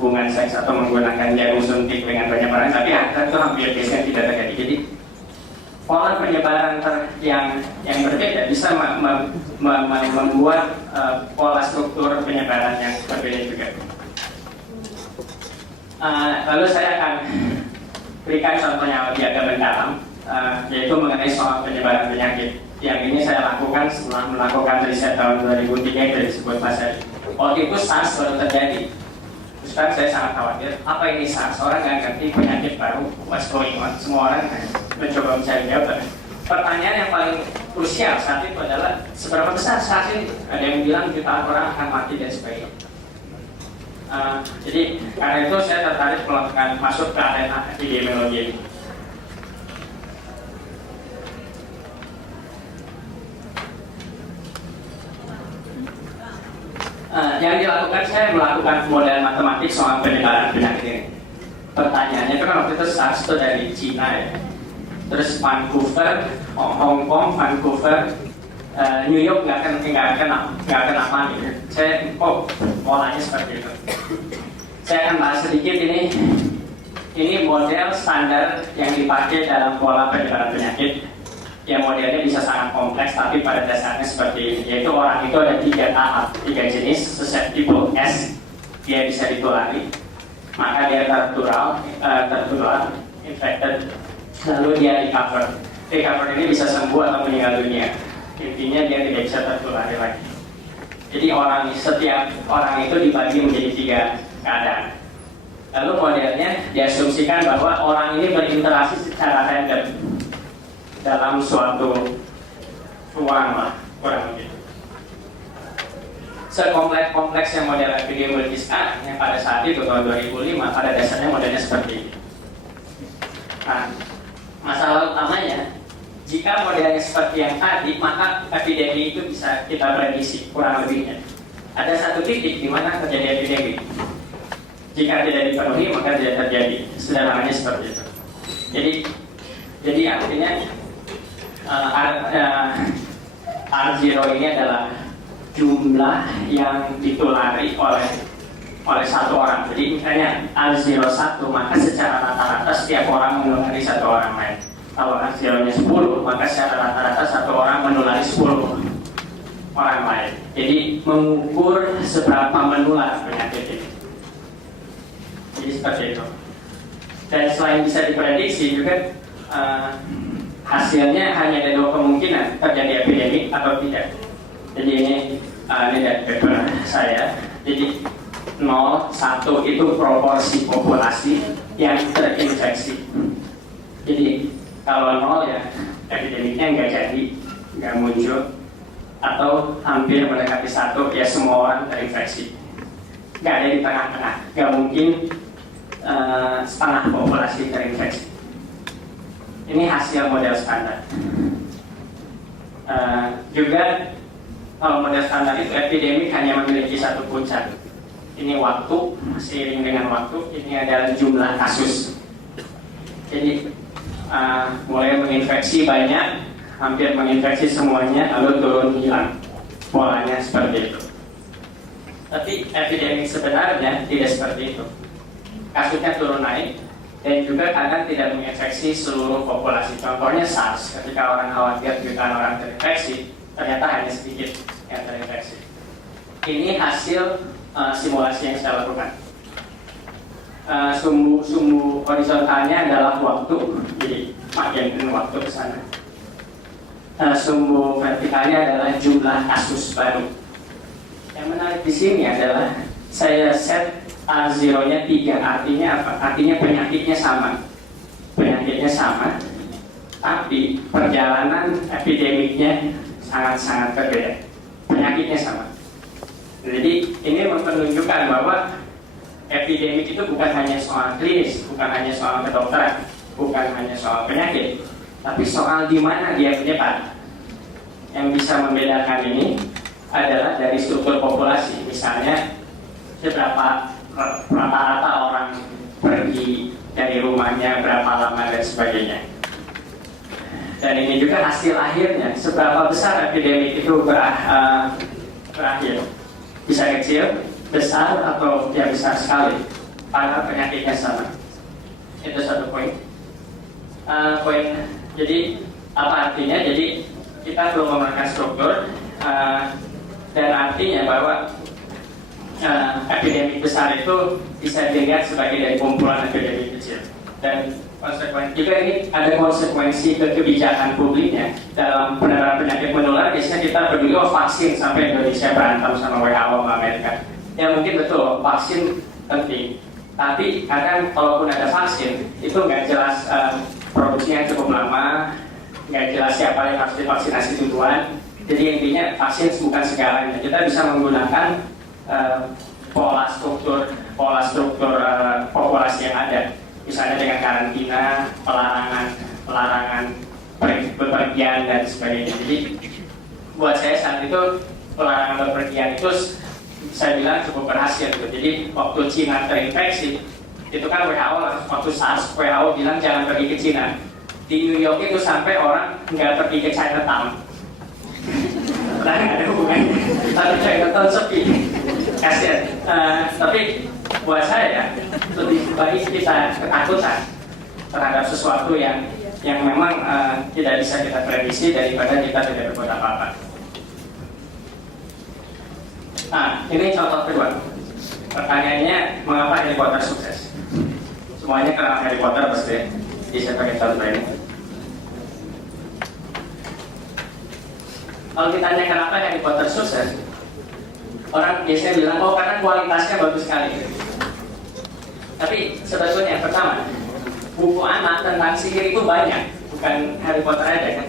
hubungan seks atau menggunakan jarum suntik dengan banyak orang, tapi angka itu hampir biasanya tidak terjadi. Jadi pola penyebaran yang berbeda bisa membuat pola struktur penyebaran yang berbeda juga. Lalu saya akan berikan contohnya lebih agak mendalam, yaitu mengenai soal penyebaran penyakit. Yang ini saya lakukan setelah melakukan riset tahun 2003 yang disebut Mas Eri. Waktu itu SARS baru terjadi. Terus kan saya sangat khawatir, apa ini SARS? Orang nggak ngerti penyakit baru, what's going on? Semua orang mencoba mencari jawaban. Pertanyaan yang paling krusial saat itu adalah seberapa besar SARS ini? Ada yang bilang jutaan orang akan mati dan sebagainya. Jadi karena itu saya tertarik melakukan masuk ke arena epidemiologi ini. Yang dilakukan, saya melakukan model matematik soal penyebaran penyakit ini. Pertanyaannya itu kan waktu itu SARS itu dari Cina ya. Terus Vancouver, Hong Kong, Vancouver, New York nggak kena gitu. Saya polanya seperti itu. Saya akan bahas sedikit ini model standar yang dipakai dalam pola penyebaran penyakit. Yang modelnya bisa sangat kompleks, tapi pada dasarnya seperti ini, yaitu orang itu ada 3 tahap, 3 jenis. Susceptible, S, dia bisa ditulari, maka dia tertular, infected, lalu dia recover ini bisa sembuh atau meninggal dunia. Intinya dia tidak bisa tertulari lagi. Jadi setiap orang itu dibagi menjadi 3 keadaan. Lalu modelnya diasumsikan bahwa orang ini berinteraksi secara random dalam suatu ruang lah, kurang lebih. Sekompleks-kompleksnya model epidemiologi sekarang yang pada saat itu tahun 2005 pada dasarnya modelnya seperti ini. Nah, masalah utamanya, jika modelnya seperti yang tadi, maka epidemi itu bisa kita prediksi kurang lebihnya. Ada satu titik di mana terjadi epidemi. Jika tidak dipenuhi, maka tidak terjadi. Sederhananya seperti itu. Jadi artinya R0 ini adalah jumlah yang ditulari oleh satu orang. Jadi misalnya R01, maka secara rata-rata setiap orang menulari satu orang lain. Kalau R0-nya 10, maka secara rata-rata satu orang menulari 10 orang lain. Jadi mengukur seberapa menular penyakit ini. Jadi seperti itu. Dan selain bisa diprediksi juga hasilnya hanya ada 2 kemungkinan, terjadi epidemi atau tidak. Jadi ini dari paper saya. Jadi 0, 1 itu proporsi populasi yang terinfeksi. Jadi kalau 0 ya epidemiknya nggak jadi, nggak muncul. Atau hampir mendekati 1 ya semua orang terinfeksi. Nggak ada di tengah-tengah, nggak mungkin setengah populasi terinfeksi. Ini hasil model standar. Juga kalau model standar itu epidemik hanya memiliki satu puncak. Ini waktu, seiring dengan waktu, ini adalah jumlah kasus. Jadi mulai menginfeksi banyak, hampir menginfeksi semuanya, lalu turun hilang. Polanya seperti itu. Tapi epidemik sebenarnya tidak seperti itu. Kasusnya turun naik, dan juga kadang tidak menginfeksi seluruh populasi. Contohnya SARS, ketika orang khawatir jutaan orang terinfeksi, ternyata hanya sedikit yang terinfeksi. Ini hasil simulasi yang saya lakukan. Sumbu horizontalnya adalah waktu, jadi makin waktu ke sana. Sumbu vertikalnya adalah jumlah kasus baru. Yang menarik di sini adalah saya set R0-nya 3, artinya apa? Artinya penyakitnya sama, tapi perjalanan epidemiknya sangat-sangat berbeda. Penyakitnya sama. Jadi ini menunjukkan bahwa epidemik itu bukan hanya soal klinis, bukan hanya soal kedokteran, bukan hanya soal penyakit, tapi soal di mana dia menyebar. Yang bisa membedakan ini adalah dari struktur populasi, misalnya seberapa rata-rata orang pergi dari rumahnya, berapa lama dan sebagainya. Dan ini juga hasil akhirnya, seberapa besar epidemik itu berakhir. Bisa kecil, besar, atau ya besar sekali. Karena penyakitnya sama. Itu satu poin. Jadi apa artinya? Jadi kita belum memerlukan struktur dan artinya bahwa epidemi besar itu bisa dilihat sebagai dari kumpulan epidemi kecil. Dan konsekuensi juga ini ada konsekuensi ke kebijakan publiknya dalam penanganan penyakit menular. Biasanya kita peduli vaksin sampai Indonesia berantem sama WHO sama Amerika. Ya mungkin betul vaksin penting. Tapi kadang kalaupun ada vaksin, itu nggak jelas produksinya cukup lama, nggak jelas siapa yang harus divaksinasi duluan. Jadi intinya vaksin bukan segalanya. Kita bisa menggunakan pola struktur populasi yang ada, misalnya dengan karantina, pelarangan bepergian dan sebagainya. Jadi buat saya saat itu pelarangan bepergian itu saya bilang cukup berhasil gitu. Jadi waktu Cina terinfeksi itu kan WHO waktu SARS WHO bilang jangan pergi ke Cina. Di New York itu sampai orang nggak pergi ke Chinatown. Padahal nggak ada hubungannya. Tapi Chinatown sepi. Kasian. Tapi buat saya lebih baik kita ketakutan terhadap sesuatu yang memang tidak bisa kita prediksi daripada kita tidak berbuat apa-apa. Nah, ini contoh kedua. Pertanyaannya, mengapa Harry Potter sukses? Semuanya kenal Harry Potter pasti. Jadi saya pakai contoh ini. Kalau ditanya kenapa Harry Potter sukses, orang biasanya bilang, oh karena kualitasnya bagus sekali. Tapi sebetulnya pertama, buku anak tentang sihir itu banyak, bukan Harry Potter aja kan.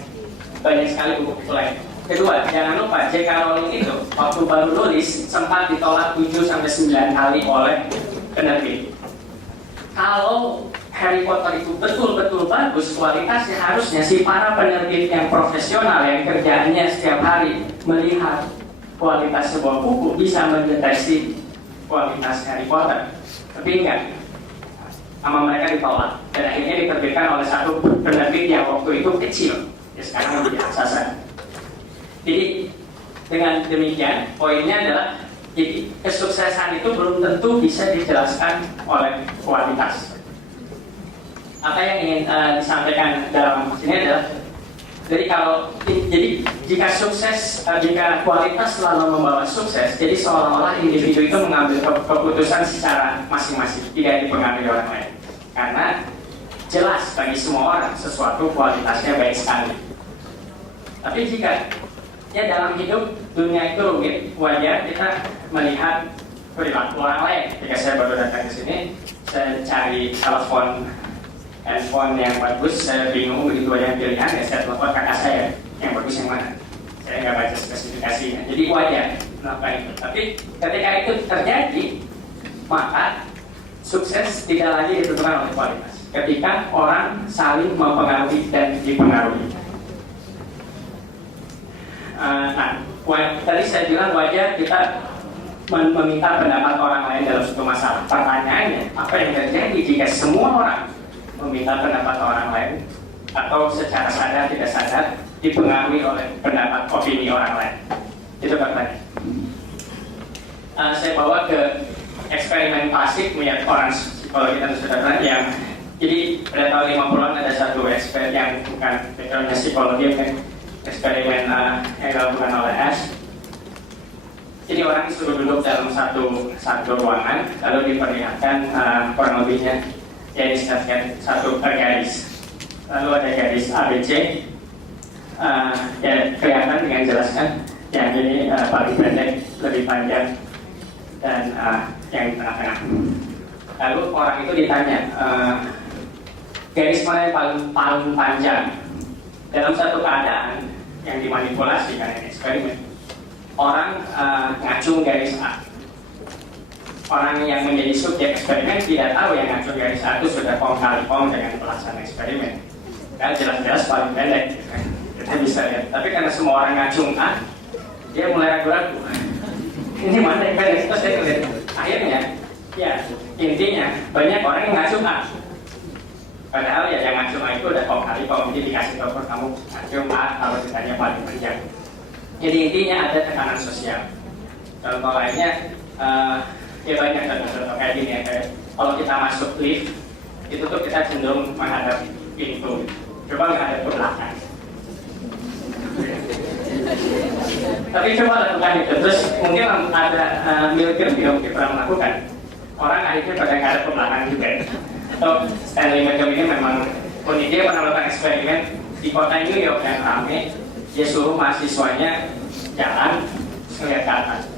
Banyak sekali buku-buku lain. Kedua, jangan lupa J.K. Rowling itu waktu baru nulis sempat ditolak 7-9 kali oleh penerbit. Kalau Harry Potter itu betul-betul bagus kualitasnya, harusnya si para penerbit yang profesional yang kerjaannya setiap hari melihat kualitas sebuah buku bisa mendeteksi kualitas Harry Potter. Tapi enggak, sama mereka ditolak dan akhirnya diterbitkan oleh satu penerbit yang waktu itu kecil, ya sekarang menjadi raksasa. Jadi dengan demikian poinnya adalah jadi kesuksesan itu belum tentu bisa dijelaskan oleh kualitas. Apa yang ingin disampaikan dalam sini adalah jadi jika kualitas selalu membawa sukses, jadi seolah-olah individu itu mengambil keputusan secara masing-masing, tidak dipengaruhi orang lain. Karena jelas bagi semua orang sesuatu kualitasnya baik sekali. Tapi jika ya dalam hidup dunia itu rumit, wajar kita melihat perilaku orang lain. Ketika saya baru datang ke sini, saya cari handphone yang bagus, saya bingung begitu banyak pilihan, ya saya telepon kakak saya yang bagus yang mana. Saya nggak baca spesifikasinya, jadi wajar melakukan itu. Tapi ketika itu terjadi, maka sukses tidak lagi ditentukan oleh kualitas. Ketika orang saling mempengaruhi dan dipengaruhi. Tadi saya bilang wajar kita meminta pendapat orang lain dalam suatu masalah. Pertanyaannya, apa yang terjadi jika semua orang meminta pendapat orang lain atau secara sadar tidak sadar dipengaruhi oleh pendapat opini orang lain? Itu pertanyaan. Saya bawa ke eksperimen klasik melihat orang psikologi dan saudara yang jadi pada tahun 50-an ada satu eksperimen yang bukan backgroundnya psikologi, eksperimen yang dilakukan oleh Ash. Jadi orang disuruh duduk dalam satu ruangan, lalu diperlihatkan kurang lebihnya ya disebutkan satu garis, lalu ada garis ABC, ya kelihatan dengan jelas kan, yang ini paling pendek, lebih panjang, dan yang di tengah-tengah. Lalu orang itu ditanya, garis mana yang paling panjang? Dalam satu keadaan yang dimanipulasi karena eksperimen, orang ngacung garis A. Orang yang menjadi subjek eksperimen tidak tahu yang ngacung garis A itu sudah kong kali kong dengan pelaksanaan eksperimen. Kan jelas-jelas paling pendek, kita bisa lihat. Tapi karena semua orang ngacung A, dia mulai ragu-ragu. Ini mana yang pendek? Terus dia lihat. Akhirnya, ya intinya banyak orang yang ngacung A. Padahal ya yang ngacung A itu udah kong kali kong, jadi dikasih tahu kamu ngacung A kalau ditanya paling panjang. Jadi intinya ada tekanan sosial. Contoh lainnya, Ya banyak contoh-contoh kayak gini ya, kayak kalau kita masuk lift itu tuh kita cenderung menghadap pintu, coba menghadap ke belakang. Tapi coba lakukan itu, terus mungkin ada Milgram juga pernah melakukan. Orang akhirnya pada ngadep ke belakang juga. Atau Stanley Milgram ini memang unik, dia pernah melakukan eksperimen di kota New York yang ramai. Dia suruh mahasiswanya jalan melihat ke atas.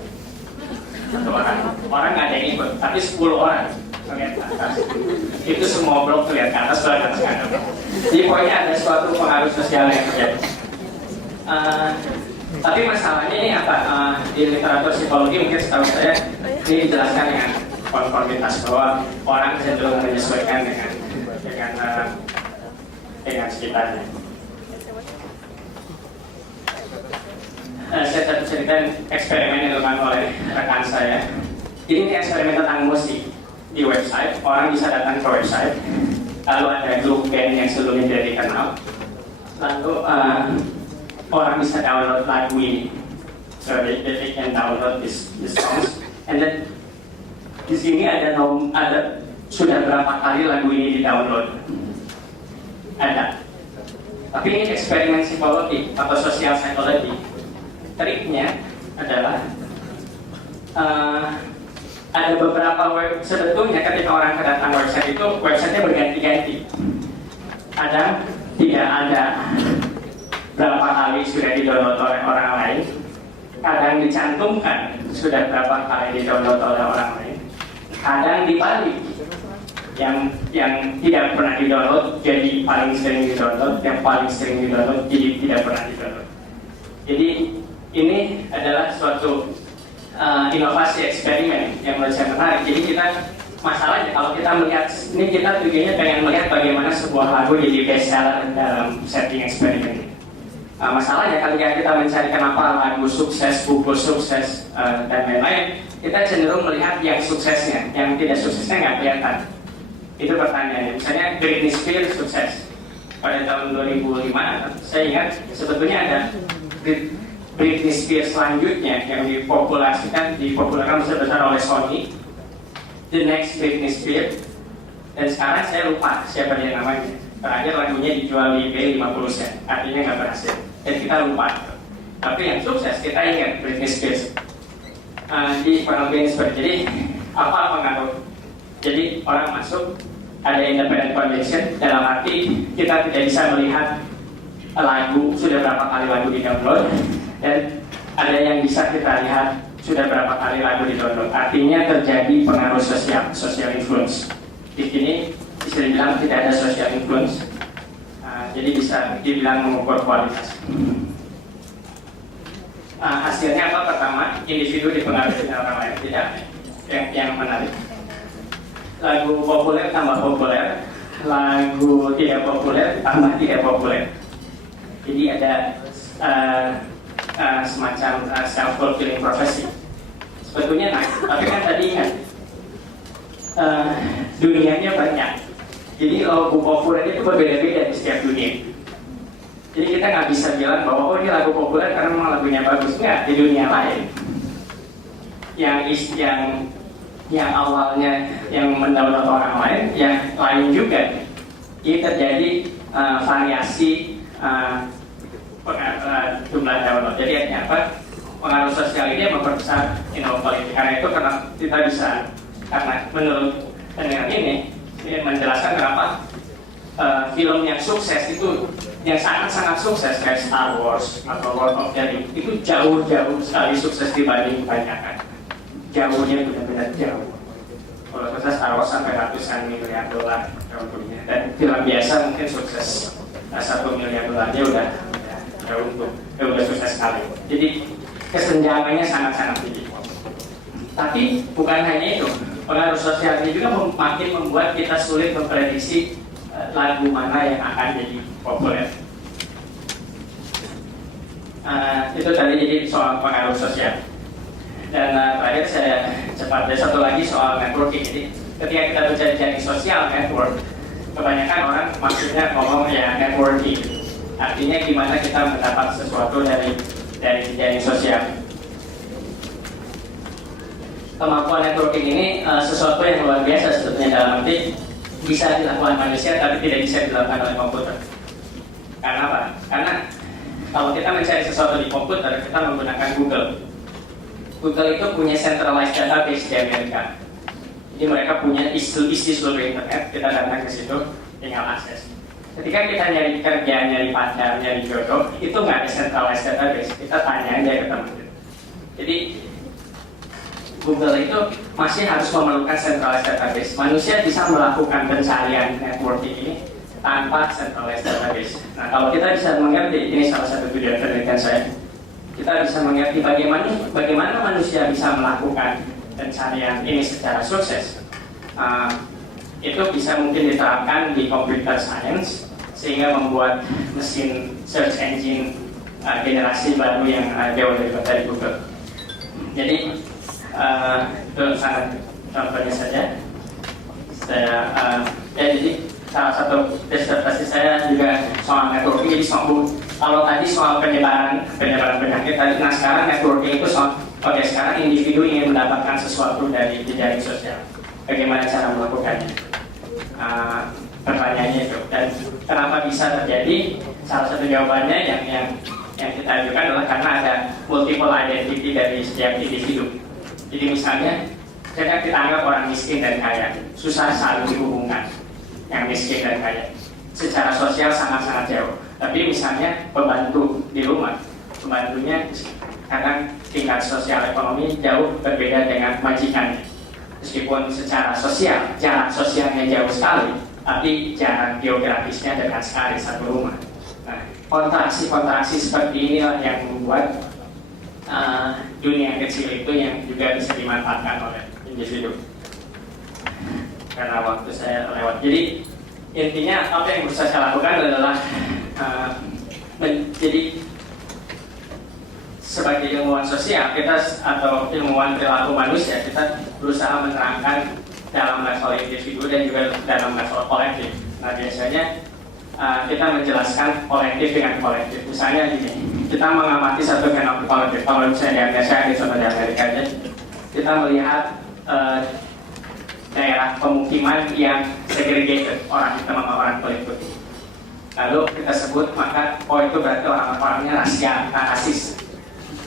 Satu orang nggak ada yang ikut, tapi 10 orang melihat ke atas. Itu semua blok melihat ke atas, ke atas nggak ada. Jadi pokoknya ada suatu pengaruh sosial yang terjadi. Tapi masalahnya ini apa? Di literatur psikologi mungkin setahu saya ini dijelaskan dengan konformitas, bahwa orang cenderung menyesuaikan dengan sekitarnya. Saya ceritakan eksperimen yang dilakukan oleh rekan saya. Ini eksperimen tentang musik di website. Orang bisa datang ke website, lalu ada grup band yang sebelumnya tidak dikenal, lalu orang bisa download lagu ini. So they can download this songs, and then di sini ada sudah berapa kali lagu ini di-download. Ada. Tapi ini eksperimen psikologi atau sosial psikologi. Triknya adalah ada beberapa sebetulnya ketika orang kedatang website itu, websitenya berganti-ganti. Tidak ada berapa kali sudah di-download oleh orang lain. Kadang dicantumkan sudah berapa kali di-download oleh orang lain. Kadang dibalik, yang tidak pernah di-download jadi paling sering di-download, yang paling sering di-download jadi tidak pernah di-download. Jadi ini adalah suatu inovasi eksperimen yang menurut saya menarik. Jadi masalahnya kalau kita melihat ini, kita tujuannya pengen melihat bagaimana sebuah lagu jadi best seller dalam setting eksperimen. Masalahnya ketika kita mencari kenapa lagu sukses, buku sukses, dan lain-lain, kita cenderung melihat yang suksesnya, yang tidak suksesnya nggak kelihatan. Itu pertanyaannya. Misalnya Britney Spears sukses pada tahun 2005, saya ingat sebetulnya ada Britney Spears selanjutnya yang dipopulerkan besar-besar oleh Sony, The Next Britney Spears, dan sekarang saya lupa siapa dia namanya. Terakhir lagunya dijual di eBay 50 sen, artinya nggak berhasil, dan kita lupa. Tapi yang sukses kita ingat Britney Spears. Di kurang lebih seperti jadi apa pengaruh? Jadi orang masuk, ada independent convention, dalam arti kita tidak bisa melihat lagu sudah berapa kali lagu di-download, dan ada yang bisa kita lihat sudah berapa kali lagu di-download. Artinya terjadi pengaruh social influence. Di sini bisa dibilang tidak ada social influence, jadi bisa dibilang mengukur kualitas. Hasilnya apa? Pertama, individu dipengaruhi oleh orang lain. Tidak, yang menarik. Lagu populer tambah populer, lagu tidak populer tambah tidak populer. Jadi ada semacam self-fulfilling prophecy. Sebetulnya naik, tapi kan tadi ingat dunianya banyak. Jadi lagu populer itu berbeda-beda di setiap dunia. Jadi kita nggak bisa bilang bahwa ini lagu populer karena memang lagunya bagus. Nggak, di dunia lain yang awalnya yang mendownload orang lain, yang lain juga. Ini terjadi variasi jumlah download. Jadi artinya apa? Pengaruh sosial ini memperbesar inovasi. Karena itu kita bisa, karena menurut penelitian ini menjelaskan kenapa film yang sukses itu, yang sangat-sangat sukses kayak Star Wars atau Lord of the Rings itu jauh-jauh sekali sukses dibanding kebanyakan. Jauhnya benar-benar jauh. Kalau sukses Star Wars sampai ratusan miliar dolar jauhnya, dan film biasa mungkin sukses 1 miliar dolarnya udah sukses sekali. Jadi kesenjangannya sangat-sangat tinggi. Tapi bukan hanya itu, pengaruh sosial ini juga makin membuat kita sulit memprediksi lagu mana yang akan jadi populer. Itu tadi jadi soal pengaruh sosial. Dan terakhir saya cepat, ada satu lagi soal networking. Jadi ketika kita bicara jaring sosial network, kebanyakan orang maksudnya ngomong ya networking. Artinya gimana kita mendapat sesuatu dari jaring sosial. kemampuan networking ini sesuatu yang luar biasa sebetulnya, dalam arti bisa dilakukan manusia tapi tidak bisa dilakukan oleh komputer. Karena apa? Karena kalau kita mencari sesuatu di komputer, kita menggunakan Google. Google itu punya centralized database di Amerika. Jadi mereka punya isi seluruh internet, kita datang ke situ, tinggal akses. Ketika kita nyari kerja, nyari pacar, nyari jodoh, itu nggak ada centralized database. Kita tanya aja ke teman kita. Jadi Google itu masih harus memerlukan centralized database. Manusia bisa melakukan pencarian networking ini tanpa centralized database. Nah, kalau kita bisa mengerti, ini salah satu tujuan penelitian saya, kita bisa mengerti bagaimana manusia bisa melakukan pencarian ini secara sukses. Itu bisa mungkin diterapkan di computer science sehingga membuat mesin search engine generasi baru yang jauh lebih dari Google. Jadi itu sangat contohnya saja. Jadi salah satu disertasi saya juga soal networking. Jadi kalau tadi soal penyebaran penyakit tadi, nah sekarang networking itu soal sekarang individu ingin mendapatkan sesuatu dari jejaring sosial. Bagaimana cara melakukannya? Pertanyaannya itu, dan kenapa bisa terjadi? Salah satu jawabannya yang kita ajukan adalah karena ada multiple identity dari setiap individu. Jadi misalnya, kita anggap orang miskin dan kaya, susah saling dihubungkan, yang miskin dan kaya. Secara sosial sangat-sangat jauh. Tapi misalnya pembantu di rumah, pembantunya kadang tingkat sosial ekonomi jauh berbeda dengan majikannya. Meskipun secara sosial, jarak sosialnya jauh sekali, tapi jarak geografisnya dekat sekali satu rumah. Nah, kontraksi seperti inilah yang membuat dunia kecil itu yang juga bisa dimanfaatkan oleh individu. Karena waktu saya lewat. Jadi intinya apa yang bisa saya lakukan adalah menjadi sebagai ilmuwan sosial kita atau ilmuwan perilaku manusia, kita berusaha menerangkan dalam level individu dan juga dalam level kolektif. Nah biasanya kita menjelaskan kolektif dengan kolektif. Misalnya gini, kita mengamati satu fenomena kolektif. Kalau misalnya di Amerika, contoh di Amerika aja, kita melihat daerah pemukiman yang segregated, orang hitam sama orang kulit putih. Lalu kita sebut, maka itu berarti orang-orangnya rasis,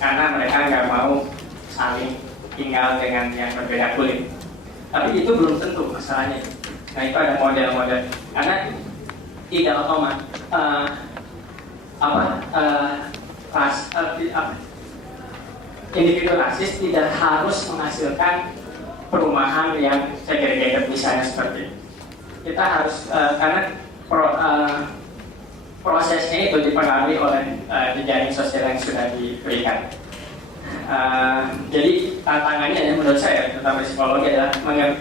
karena mereka nggak mau saling tinggal dengan yang berbeda kulit. Tapi itu belum tentu masalahnya. Nah itu ada model-model, karena tidak otomatis individu rasis tidak harus menghasilkan perumahan yang segregated misalnya seperti itu. Kita harus karena prosesnya itu dipengaruhi oleh jejaring sosial yang sudah diberikan. Jadi tantangannya menurut saya tentang psikologi adalah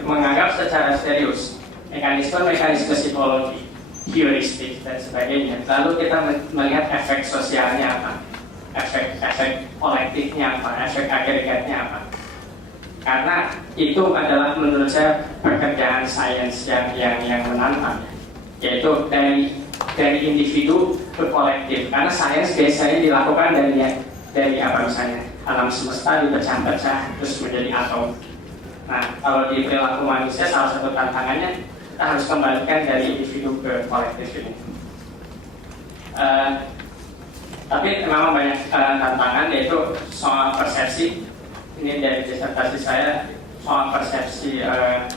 menganggap secara serius mekanisme psikologi, heuristik dan sebagainya. Lalu kita melihat efek sosialnya apa, efek kolektifnya apa, efek agregatnya apa. Karena itu adalah menurut saya pekerjaan sains yang menantang, yaitu dari individu ke kolektif. Karena sains biasanya dilakukan dari apa misalnya alam semesta dipecah-pecah terus menjadi atom. Nah kalau di perilaku manusia salah satu tantangannya kita harus kembalikan dari individu ke kolektif ini. Tapi memang banyak tantangan, yaitu soal persepsi. Ini dari disertasi saya soal persepsi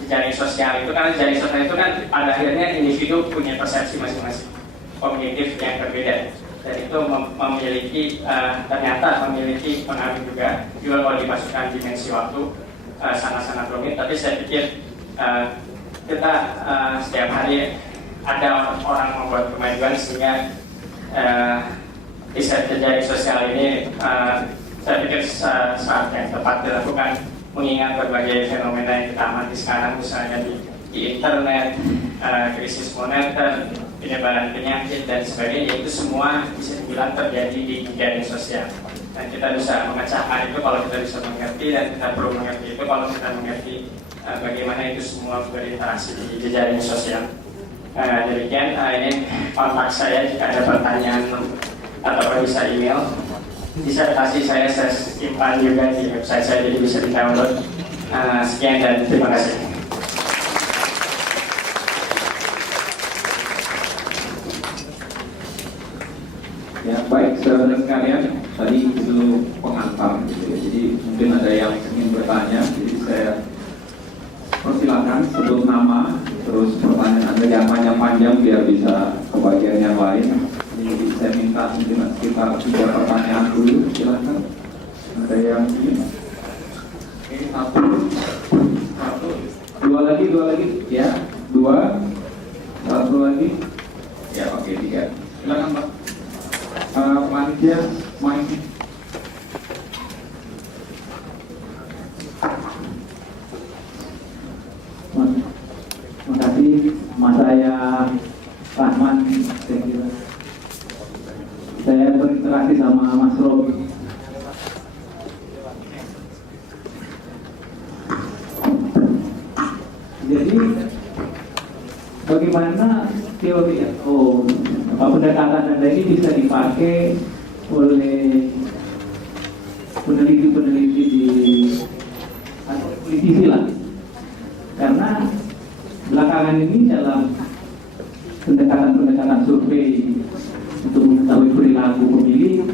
jejaring sosial itu, karena jejaring sosial itu kan pada akhirnya individu punya persepsi masing-masing, kognitif yang berbeda, dan itu ternyata memiliki pengaruh juga kalau dimasukkan dimensi waktu sangat-sangat rumit. Tapi saya pikir kita setiap hari ada orang membuat kemajuan sehingga riset jejaring sosial ini saya pikir saat yang tepat dilakukan, mengingat berbagai fenomena yang kita amati sekarang, misalnya di internet, krisis moneter, penyebaran penyakit dan sebagainya. Itu semua bisa dibilang terjadi di jejaring sosial, dan kita bisa memecahkan itu kalau kita bisa mengerti, dan kita perlu mengerti itu kalau kita mengerti bagaimana itu semua berinteraksi di jejaring sosial. Demikian, ini kontak saya jika ada pertanyaan atau bisa email. Disertasi saya simpan juga di website saya, jadi bisa di-download. Sekian dan terima kasih. Ya, baik saudara sekalian, tadi itu pengantar gitu ya. Jadi mungkin ada yang ingin bertanya, jadi saya persilakan sebut nama, terus pertanyaan Anda yang panjang-panjang biar bisa ke bagian yang lain. Jadi saya minta mungkin sekitar 3 pertanyaan dulu, silakan. Ada yang ingin? Oke, satu, dua lagi, ya, 2, 1 lagi, ya, oke, 3. Silakan Pak. Panitia main. Terima kasih, Mas saya Rahman. Saya berinteraksi sama Mas Robi. Jadi bagaimana teori pendekatan Anda ini bisa dipakai oleh peneliti-peneliti atau politisi lah, karena belakangan ini dalam pendekatan survei untuk mengetahui perilaku pemilih,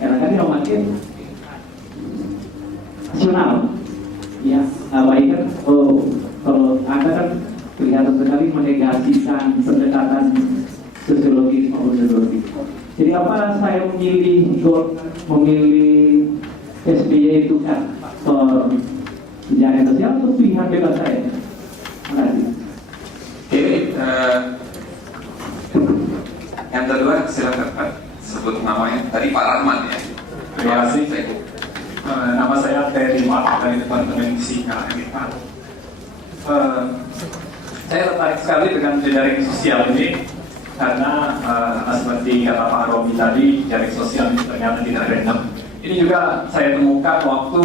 kadang-kadang memakai nasional, ya, baik kan? Kalau Anda kan kelihatan sekali menegasikan pendekatan sosiologis maupun sosiologis. Jadi apa saya memilih SBY itu kan faktor sejarah sosial atau pilihan bebas saya? Terima kasih. Oke, yang kedua silakan Pak, sebut namanya. Tadi Pak Rahman ya. Terima kasih. Nama saya Terry Mark dari Departemen Fisika MIPA. Saya tertarik sekali dengan jejaring sosial ini karena seperti kata Pak Robi tadi, jejaring sosial ini ternyata tidak random. Ini juga saya temukan waktu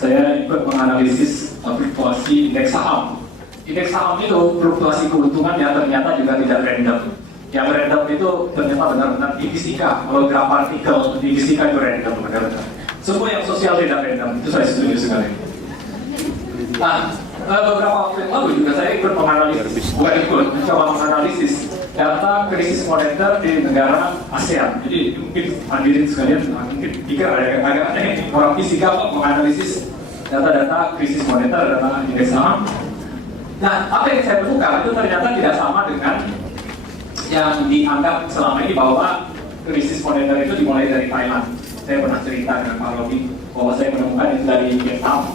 saya ikut menganalisis fluktuasi indeks saham. Indeks saham itu fluktuasi keuntungannya ternyata juga tidak random. Yang random itu ternyata benar-benar di fisika. Kalau graf partikel di fisika itu random benar-benar. Semua yang sosial tidak random, itu saya setuju sekali. Nah, beberapa waktu yang lalu juga saya ikut mencoba menganalisis data krisis moneter di negara ASEAN. Jadi mungkin hadirin sekalian mungkin pikir agak aneh orang fisika kok menganalisis data-data krisis moneter dalam indeks saham. Nah, apa yang saya temukan itu ternyata tidak sama dengan yang dianggap selama ini bahwa krisis moneter itu dimulai dari Thailand. Saya pernah cerita dengan Pak Robi bahwa saya menemukan itu dari Vietnam,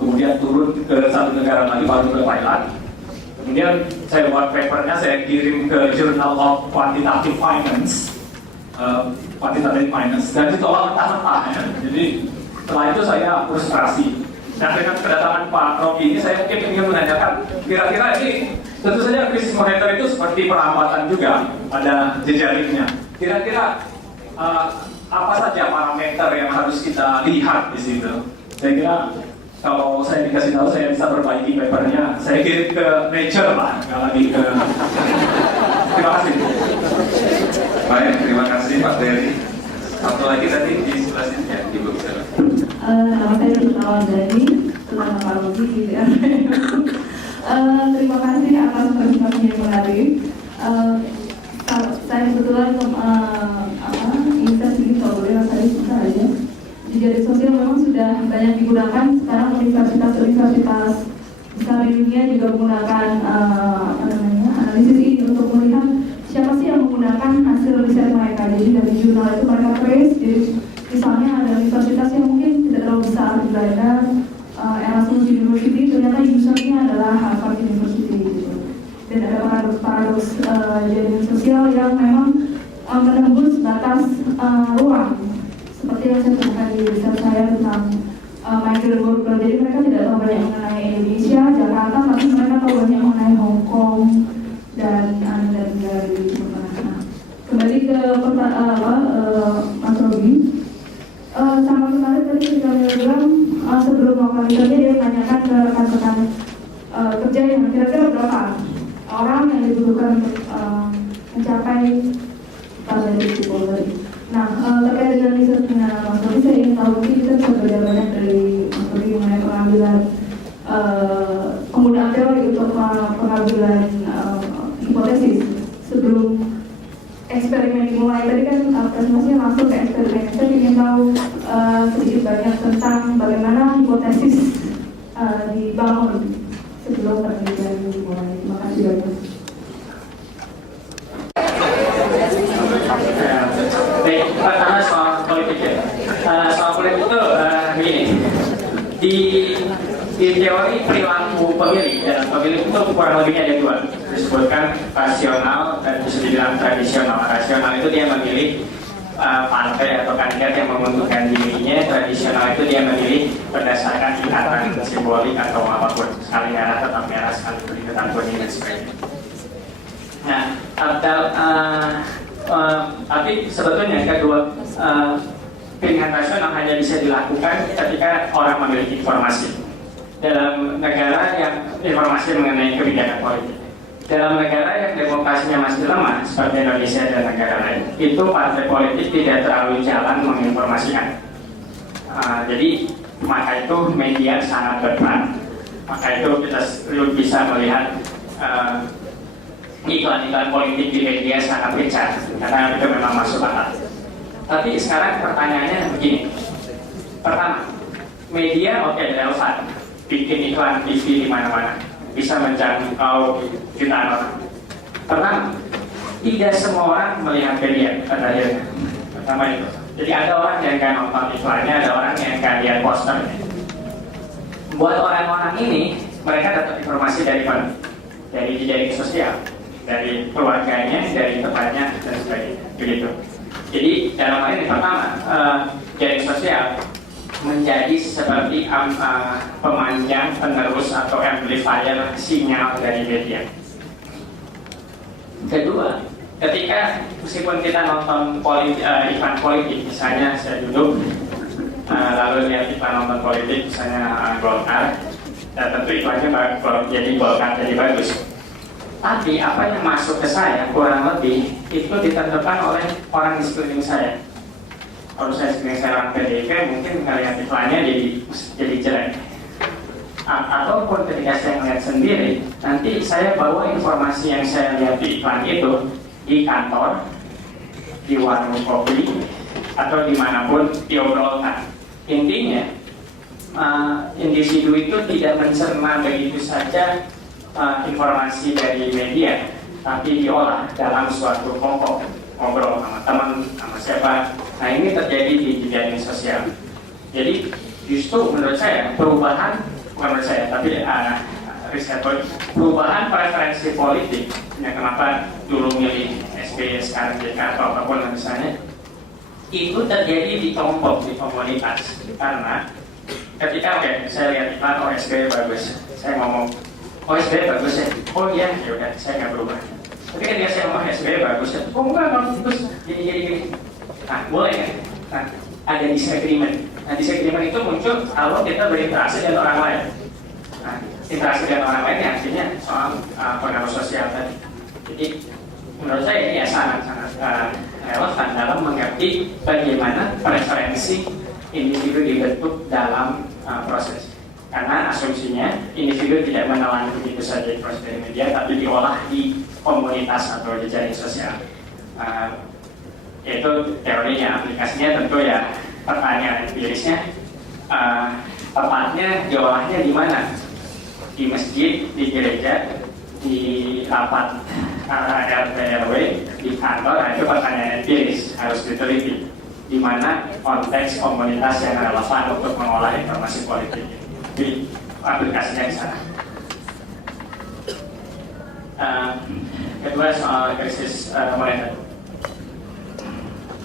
kemudian turun ke satu negara lagi baru ke Thailand. Kemudian saya buat papernya, saya kirim ke Journal of Quantitative Finance, dan ditolak mentah-mentah ya. Jadi setelah itu saya frustrasi. Dan dengan kedatangan Pak Robi ini saya mungkin ingin menanyakan, kira-kira ini tentu saja krisis moneter itu seperti perambatan juga, ada jejaringnya. Kira-kira apa saja parameter yang harus kita lihat di situ? Saya kira kalau saya dikasih tahu saya bisa perbaiki papernya, saya kirim ke Nature lah, nggak lagi ke. Terima kasih. Baik, terima kasih Pak Terry. Satu lagi tadi di sebelah sini ya, Ibu. Nama saya Nurnawan Dani, terutama Pak Robi gitu ya. Terima kasih atas presentasi yang menarik. Saya kebetulan ingin sedikit kalau boleh saya bisa aja. Jejaring sosial memang sudah banyak digunakan sekarang, universitas-universitas besar di dunia juga menggunakan analisis ini untuk melihat siapa sih yang menggunakan hasil riset mereka. Jadi dari jurnal itu mereka trace. Jadi misalnya ada universitas yang mungkin tidak terlalu besar di Belanda, Erasmus University, ternyata usernya adalah Harvard University gitu. Dan ada paradoks jejaring sosial yang memang menembus batas ruang, seperti yang saya temukan di riset saya tentang migrant worker. Jadi mereka tidak tahu banyak mengenai Indonesia, Jakarta, tapi mereka tahu banyak mengenai Hong Kong dan negara di Timur Tengah. Nah, kembali ke Mas Robi, sama menarik tadi ketika dia bilang sebelum melakukan risetnya dia menanyakan ke rekan-rekan kerja yang kira-kira berapa orang yang dibutuhkan untuk mencapai target itu. Nah, terkait dengan risetnya Mas Robi, saya ingin tahu mungkin kita bisa belajar banyak dari Mas Robi mengenai pengambilan penggunaan teori untuk pengambilan hipotesis sebelum eksperimen dimulai. Tadi kan presentasinya langsung ke eksperimen. Saya ingin tahu sedikit banyak tentang bagaimana hipotesis dibangun sebelum penelitian dimulai. Terima kasih banyak. Baik, pertama soal politik ya. Soal politik itu begini. Di teori perilaku pemilih, dan pemilih itu kurang lebihnya ada dua, disebutkan rasional dan bisa dibilang tradisional. Rasional itu dia memilih partai atau kandidat yang menguntungkan dirinya. Tradisional itu dia memilih berdasarkan ikatan simbolik atau apapun, sekali merah tetap merah, sekali kuning tetap kuning dan sebagainya. Nah, tapi sebetulnya kedua pilihan rasional hanya bisa dilakukan ketika orang memiliki informasi. Dalam negara yang informasi mengenai kebijakan politik, dalam negara yang demokrasinya masih lemah seperti Indonesia dan negara lain, itu partai politik tidak terlalu jalan menginformasikan. Jadi maka itu media sangat berperan. Maka itu kita bisa melihat iklan-iklan politik di media sangat gencar karena itu memang masuk akal. Tapi sekarang pertanyaannya begini. Pertama, media relevan, bikin iklan TV di mana-mana, bisa menjangkau jutaan orang. Pertama, tidak semua orang melihat media pada akhirnya. Pertama itu. Jadi ada orang yang akan nonton iklannya, ada orang yang akan lihat posternya. Buat orang-orang ini, mereka dapat informasi dari mana? Dari jejaring sosial, dari keluarganya, dari temannya dan sebagainya. Begitu. Jadi dalam hal ini pertama, jaring sosial menjadi seperti pemanjang, penerus atau amplifier sinyal dari media. Kedua, ketika meskipun kita nonton iklan politik, misalnya saya duduk lalu lihat iklan nonton politik, misalnya Golkar, dan tentu iklannya jadi Golkar jadi bagus. Tapi apa yang masuk ke saya kurang lebih itu ditentukan oleh orang di sekeliling saya. Kalau saya sekeliling saya orang PDIP, mungkin melihat iklannya jadi jelek. Ataupun ketika saya melihat sendiri, nanti saya bawa informasi yang saya lihat di iklan itu di kantor, di warung kopi, atau dimanapun diobrolkan. Intinya, individu itu tidak mencerna begitu saja informasi dari media, tapi diolah dalam suatu kelompok, ngobrol sama teman, sama siapa. Nah ini terjadi di jejaring sosial. Jadi justru menurut saya perubahan, bukan menurut saya, tapi riset perubahan preferensi politik, ya kenapa dulu milih SBY sekarang JK atau apapun misalnya, itu terjadi di kelompok, di komunitas. Karena ketika saya lihat iklan SBY bagus, saya ngomong oh SBY bagus ya, oh iya yaudah saya nggak berubah. Tapi ketika saya ngomong SBY bagus ya, oh enggak bagus, gini. Nah boleh kan? Nah ada disagreement. Nah disagreement itu muncul kalau kita berinteraksi dengan orang lain. Nah interaksi dengan orang lain artinya soal pengaruh sosial tadi. Jadi menurut saya ini ya sangat relevan dalam mengerti bagaimana preferensi individu dibentuk dalam proses. Karena asumsinya individu tidak menelan begitu saja proses dari media, tapi diolah di komunitas atau jejaring sosial. Yaitu teorinya, aplikasinya tentu ya pertanyaan empirisnya tepatnya diolahnya di mana? Di masjid, di gereja, di rapat RT RW, di kantor. Nah, itu pertanyaan empiris harus diteliti. Di mana konteks komunitas yang relevan untuk mengolah informasi politik. Jadi aplikasinya di sana. Kedua soal krisis moneter.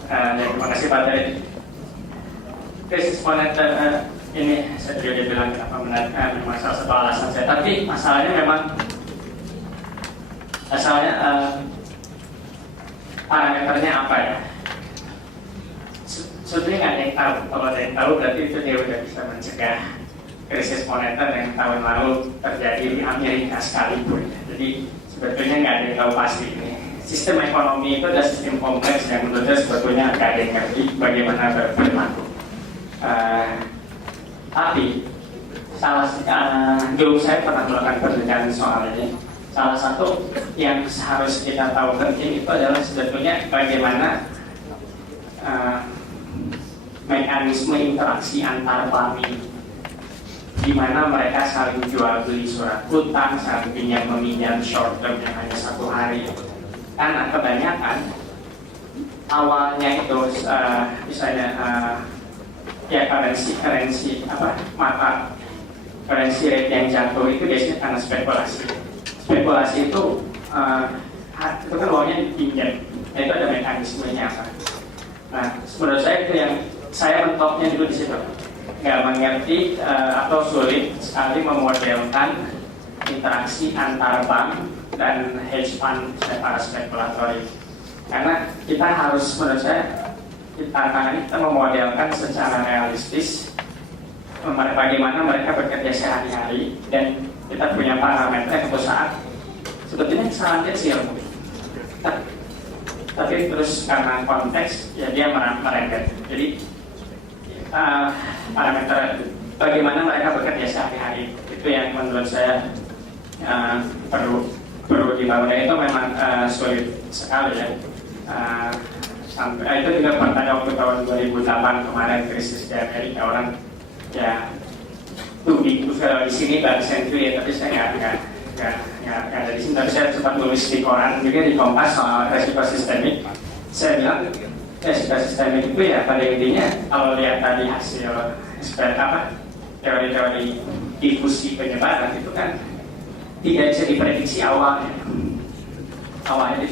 Terima kasih Pak Dari. Krisis moneter ini saya juga bilang kenapa memang salah satu alasan saya. Tapi masalahnya memang parameternya apa ya? Sebetulnya nggak ada yang tahu. Kalau ada yang tahu berarti itu dia udah bisa mencegah krisis moneter yang tahun lalu terjadi di Amerika sekalipun. Jadi sebetulnya nggak ada yang tahu pasti ini. Sistem ekonomi itu adalah sistem kompleks yang menurut saya sebetulnya nggak ada yang ngerti bagaimana berlaku. Tapi dulu saya pernah melakukan penelitian soal ini. Salah satu yang harus kita tahu penting itu adalah sebetulnya bagaimana mekanisme interaksi antar bank ini, di mana mereka saling jual beli surat hutang, saling pinjam meminjam short term yang hanya 1 hari. Karena kebanyakan awalnya itu misalnya ya currency mata currency rate yang jatuh itu biasanya karena spekulasi. Spekulasi itu kan uangnya dipinjam, itu ada mekanismenya apa. Nah, menurut saya itu yang saya mentoknya dulu di situ. Nggak mengerti atau sulit sekali memodelkan interaksi antar bank dan hedge fund para spekulator ini. Karena kita harus, menurut saya, tantangan kita memodelkan secara realistis bagaimana mereka bekerja sehari-hari, dan kita punya parameter yang saat sebetulnya kesalahan kecil, tapi terus karena konteks ya dia merembet. Jadi parameter bagaimana mereka bekerja sehari-hari itu yang menurut saya perlu dibangun, dan itu memang sulit sekali ya. Sampai itu juga pernah waktu tahun 2008 kemarin krisis di Amerika, orang ya di sini Bank Century ya, tapi saya nggak ada di sini, tapi saya sempat nulis di koran juga di Kompas soal resiko sistemik. Saya bilang resiko sistemik itu ya pada intinya kalau lihat tadi hasil teori-teori difusi penyebaran itu kan tidak bisa diprediksi awalnya.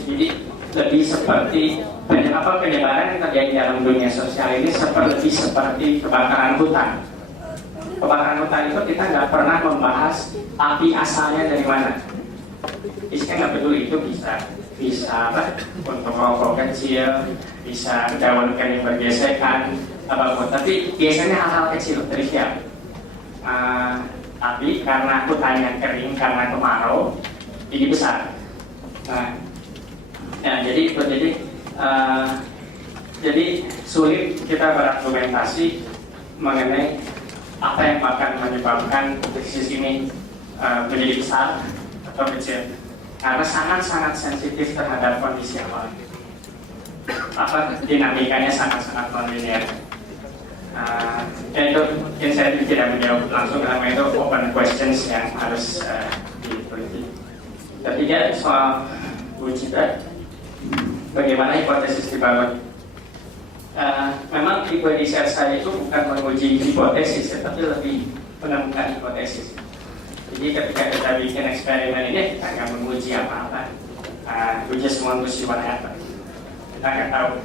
Jadi lebih seperti penyebaran yang terjadi dalam dunia sosial ini lebih seperti kebakaran hutan. Kebakaran hutan itu kita nggak pernah membahas api asalnya dari mana. Kita nggak peduli itu bisa untuk rokok kecil, bisa daun yang bergesekan, apapun. Tapi biasanya hal-hal kecil, trivial. Tapi karena hutannya kering, karena kemarau, jadi besar. Jadi sulit kita berargumentasi mengenai apa yang akan menyebabkan krisis ini menjadi besar atau kecil, karena sangat-sangat sensitif terhadap kondisi awal. Dinamikanya sangat-sangat non-linear. Itu yang saya tidak menjawab langsung karena itu open questions yang harus diteliti. Ketiga soal uji bagaimana hipotesis dibangun. Memang tipe riset saya itu bukan menguji hipotesis, tapi lebih menemukan hipotesis. Jadi ketika kita bikin eksperimen ini, kita nggak menguji apa-apa. We just want to see what happens. Kita nggak tahu,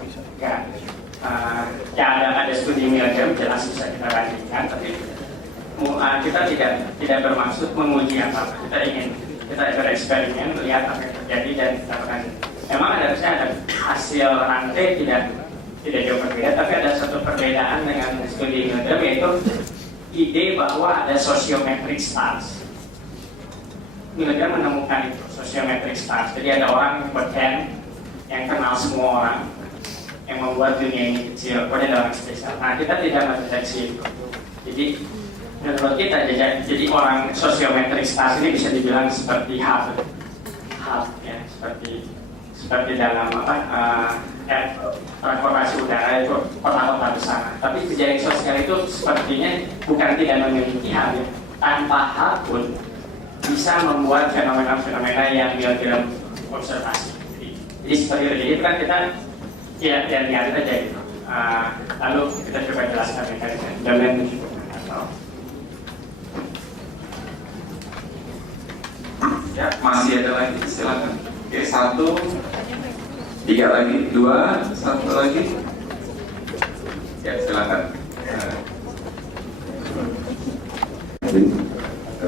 ada studi Milgram jelas bisa kita bandingkan, tapi kita tidak bermaksud menguji apa-apa. Kita bereksperimen, melihat apa yang terjadi dan lakukan. Memang ada hasil rantai tidak jauh berbeda, tapi ada satu perbedaan dengan studi Milgram, yaitu ide bahwa ada sociometric stars. Milgram menemukan itu, sociometric stars. Jadi ada orang yang berken, yang kenal semua orang, yang membuat dunia ini kecil, pokoknya ada orang spesial. Nah, kita tidak mendeteksi itu. Jadi menurut kita, jadi orang sociometric stars ini bisa dibilang seperti hub ya, seperti dalam transportasi udara itu kota-kota besar. Tapi jejaring sosial itu sepertinya bukan tidak memiliki hub ya. Tanpa hub pun bisa membuat fenomena-fenomena yang dia observasi. Jadi seperti itu. Jadi kan kita lihat aja gitu. Lalu kita coba jelaskan mekanisme domain atau ya, masih ada lagi, silakan. Oke, 1, 3 lagi, 2, 1 lagi. Ya, silakan.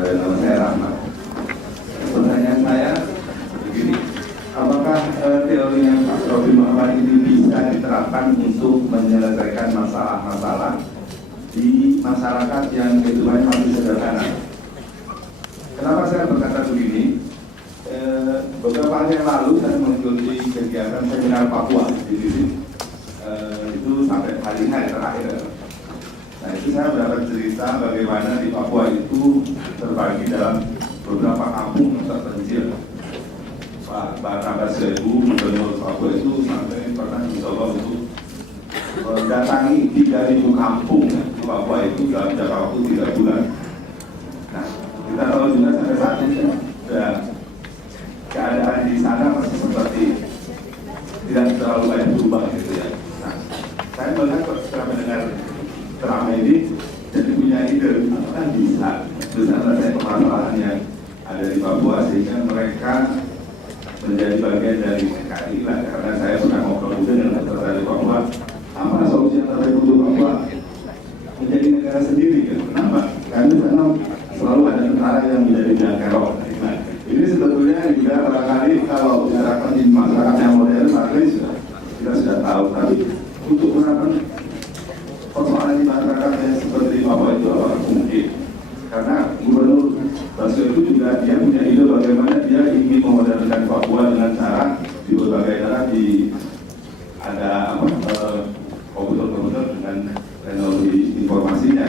Nama saya Rahmat. Pertanyaan saya begini, apakah teori yang Pak Robi Muhammad ini bisa diterapkan untuk menyelesaikan masalah-masalah di masyarakat yang kehidupannya masih sederhana? Kenapa saya berkata begini? Beberapa hari yang lalu saya mengikuti kegiatan seminar Papua di sini. Itu sampai hari terakhir. Nah, itu saya mendapat cerita bagaimana di Papua itu itu terbagi dalam beberapa kampung yang terpencil. Pak Nabaswebu, Gubernur Papua itu sampai pernah mencoba untuk mendatangi 3.000 kampung di Papua itu dalam jangka waktu 3 bulan. Nah, kita tahu juga sampai saat ini keadaan di sana masih seperti tidak terlalu banyak berubah gitu ya. Nah, saya melihat setelah mendengar ceramah ini jadi punya ide apakah bisa selesai permasalahan yang ada di Papua sehingga mereka menjadi bagian dari PKI lah, karena saya pernah ngobrol juga dengan peserta di Papua, apa solusi yang terbaik untuk Papua menjadi negara sendiri kan? Kenapa? Karena sana selalu ada tentara yang menjadi biang kerok. Nah, ini sebetulnya juga barangkali kalau masyarakat di masyarakat yang modern barangkali kita sudah tahu, tapi untuk menerapkan persoalan di masyarakat yang seperti Papua itu apa mungkin? Karena Gubernur Baswebu juga dia punya ide bagaimana dia ingin memodernkan Papua dengan cara di berbagai daerah ada komputer-komputer dengan teknologi informasinya.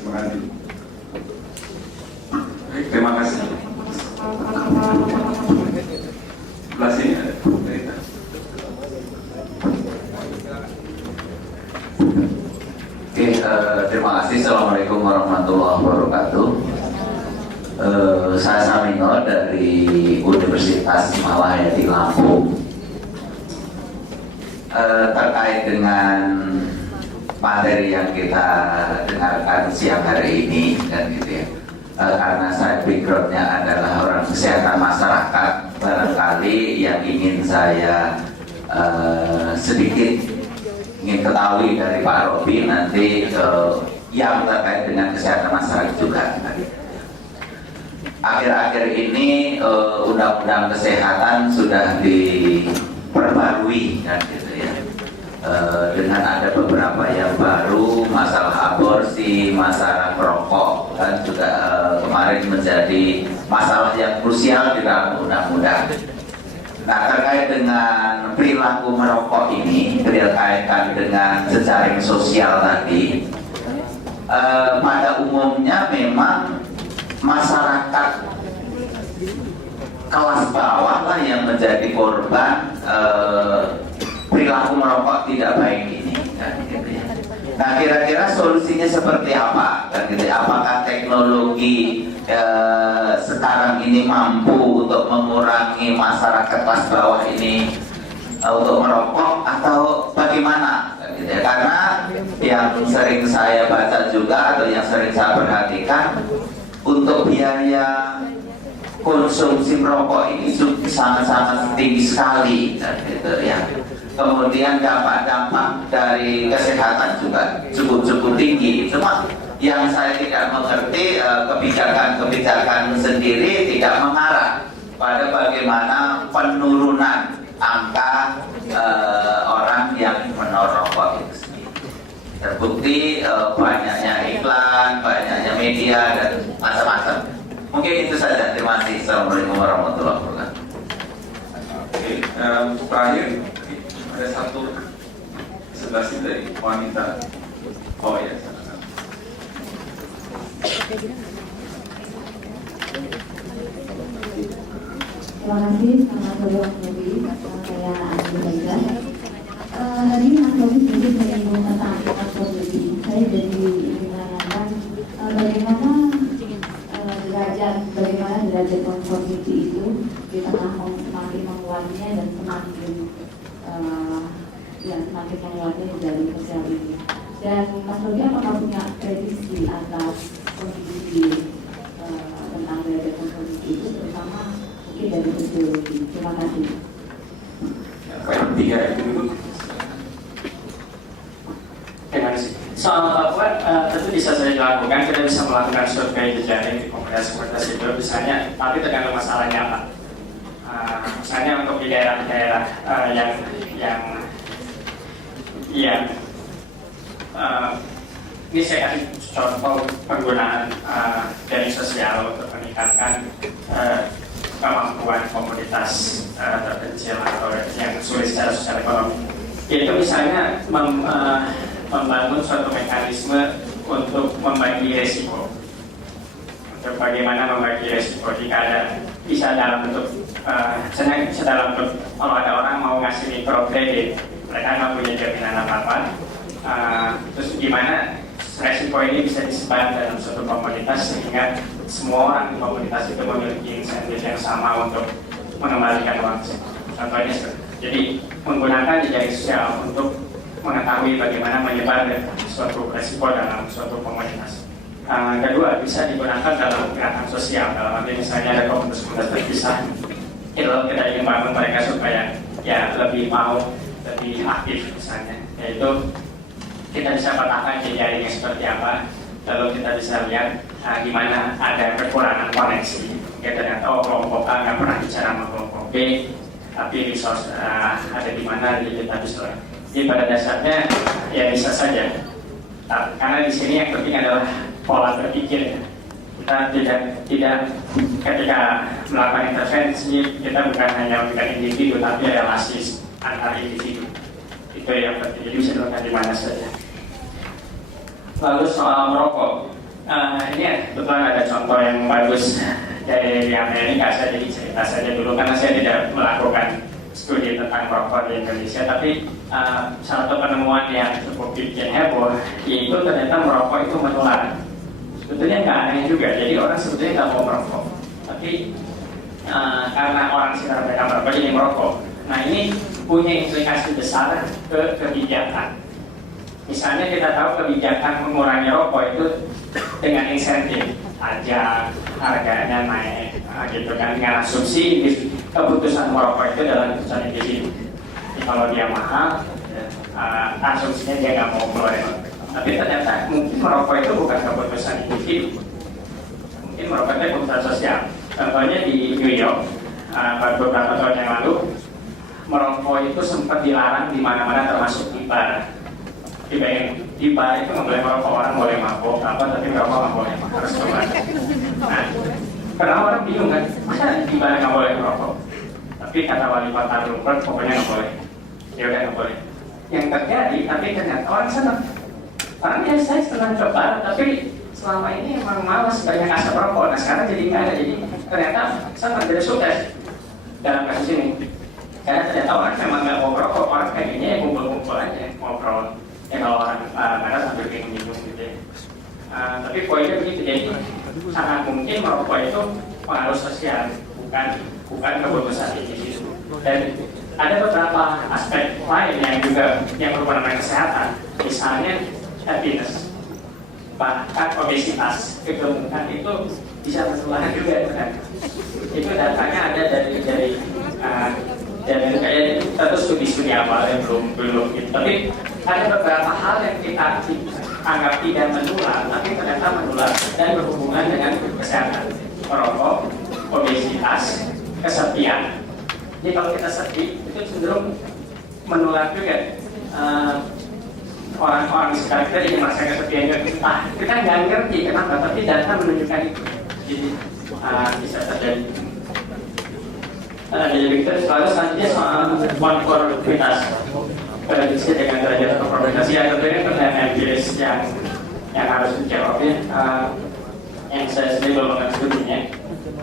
Terima kasih. Terima kasih. Sebelah sini ada berita. Oke, terima kasih. Assalamualaikum warahmatullahi wabarakatuh. Saya Samino dari Universitas Malaya di Lampung. Terkait dengan materi yang kita dengarkan siang hari ini, dan gitu ya. Karena saya backgroundnya adalah orang kesehatan masyarakat, barangkali yang ingin saya sedikit ingin ketahui dari Pak Robi nanti yang terkait dengan kesehatan masyarakat juga. Akhir-akhir ini undang-undang kesehatan sudah diperbarui kan gitu ya, dengan ada beberapa yang baru, masalah aborsi, masalah merokok kan juga kemarin menjadi masalah yang krusial di dalam undang-undang. Nah, terkait dengan perilaku merokok ini, berkaitan dengan jejaring sosial tadi, pada umumnya memang masyarakat kelas bawah lah yang menjadi korban perilaku merokok tidak baik ini, kan, gitu ya. Nah, kira-kira solusinya seperti apa? Kan, gitu ya. Apakah teknologi sekarang ini mampu untuk mengurangi masyarakat kelas bawah ini untuk merokok atau bagaimana? Kan, gitu ya. Karena yang sering saya baca juga atau yang sering saya perhatikan, untuk biaya konsumsi merokok ini sangat-sangat tinggi sekali, kan, gitu ya. Kemudian dampak-dampak dari kesehatan juga cukup tinggi. Cuma yang saya tidak mengerti, kebijakan-kebijakan sendiri tidak mengarah pada bagaimana penurunan angka orang yang merokok itu sendiri. Terbukti banyaknya iklan, banyaknya media dan macam-macam. Mungkin itu saja. Terima kasih. Assalamualaikum warahmatullahi wabarakatuh. Oke, terakhir ada satu sebelah sini dari wanita. Oh ya. Terima kasih, selamat sore Mas Robi. Saya Andi Baizah. Tadi Mas Robi sedikit menyinggung tentang konsumsi. Saya jadi menanyakan bagaimana derajat konsumsi itu di tengah semakin menguatnya dan semakin menguatnya dari sosial ini. Dan Mas Robi apakah punya prediksi atas kondisi tentang derajat konsumsi itu, terutama mungkin dari sosiologi? Terima kasih. Poin 3 itu dulu. Terima kasih. Soal Papua tentu bisa saja dilakukan. Kita bisa melakukan survei jejaring di komunitas-komunitas itu, misalnya, tapi tergantung masalahnya apa. Misalnya untuk di daerah-daerah ini saya kasih contoh penggunaan jaring sosial untuk meningkatkan kemampuan komunitas terpencil atau yang sulit secara sosial ekonomi. Yaitu misalnya membangun suatu mekanisme untuk membagi resiko. untuk bagaimana membagi resiko jika ada bisa dalam bentuk bisa dalam bentuk kalau ada orang mau ngasih mikrokredit mereka nggak punya jaminan apa-apa, terus gimana resiko ini bisa disebar dalam suatu komunitas sehingga semua orang di komunitas itu memiliki insentif yang sama untuk mengembalikan uang. Contohnya jadi menggunakan jejaring sosial untuk mengetahui bagaimana menyebar suatu resiko dalam suatu komunitas. Kedua, bisa digunakan dalam gerakan sosial. Dalam arti misalnya ada komunitas-komunitas terpisah, kalau kita ingin bangun mereka supaya ya lebih mau lebih aktif misalnya, yaitu kita bisa petakan jejaringnya seperti apa, lalu kita bisa lihat gimana ada kekurangan koneksi. Ya, ternyata kelompok A nggak pernah bicara sama kelompok B, tapi resource ada di mana, jadi kita bisa. Jadi pada dasarnya ya bisa saja, karena di sini yang penting adalah pola berpikir. Kita tidak ketika melakukan intervensi kita bukan hanya memberikan individu tapi relasi antar individu. Itu yang penting. Jadi bisa dilakukan di mana saja. Lalu soal merokok, ini kebetulan ada contoh yang bagus dari Amerika. Saya jadi cerita saja dulu karena saya tidak melakukan studi tentang merokok di Indonesia, tapi satu penemuan yang cukup bikin heboh yaitu ternyata merokok itu menular. Sebetulnya nggak aneh juga, jadi orang sebetulnya nggak mau merokok, tapi karena orang sekitar mereka merokok jadi merokok. Nah ini punya implikasi besar ke kebijakan. Misalnya kita tahu kebijakan mengurangi rokok itu dengan insentif pajak, harganya naik, gitu kan, dengan asumsi keputusan merokok itu dalam keputusan individu. Jadi kalau dia mahal, asumsinya dia nggak mau keluarin. Tapi ternyata mungkin merokok itu bukan keputusan individu, mungkin merokok itu keputusan sosial. Contohnya di New York, beberapa tahun yang lalu, merokok itu sempat dilarang di mana-mana termasuk di bar. Dibayangin, di bar itu nggak boleh merokok, orang boleh mabok tapi merokok nggak boleh, harus keluar. Nah, karena orang bingung kan, masa di bar nggak boleh merokok? Tapi kata wali kota Rupert, pokoknya nggak boleh. Ya udah nggak boleh. Yang terjadi, tapi ternyata orang senang. Orang ya saya senang coba, tapi selama ini emang malas banyak asap rokok. Nah sekarang jadi nggak ada, jadi ternyata sangat tidak sukses dalam kasus ini. Karena ternyata orang memang nggak mau merokok, orang kayaknya ya kumpul-kumpul aja ngobrol. Ya kalau orang karena sambil minum gitu ya. Tapi poinnya begitu, jadi sangat mungkin merokok itu pengaruh sosial, bukan keputusan individu. Dan ada beberapa aspek lain yang juga yang berhubungan dengan kesehatan, misalnya happiness, bahkan obesitas, kegemukan itu bisa menular juga kan. Itu datanya ada dari kayak tentu studi awal yang belum gitu. Tapi ada beberapa hal yang kita anggap tidak menular, tapi ternyata menular dan berhubungan dengan kesehatan. Merokok, obesitas, kesepian. Jadi kalau kita sepi itu cenderung menular juga. Orang-orang sekarang kita jadi merasa kesepian juga. Kita nggak ngerti kenapa, tapi data menunjukkan itu. Jadi bisa terjadi. Jadi kita selalu selanjutnya soal konformitas. Prediksi dengan derajat konformitas yang tentunya pertanyaan empiris yang harus dijawabnya. Yang saya sendiri belum mengerti studinya,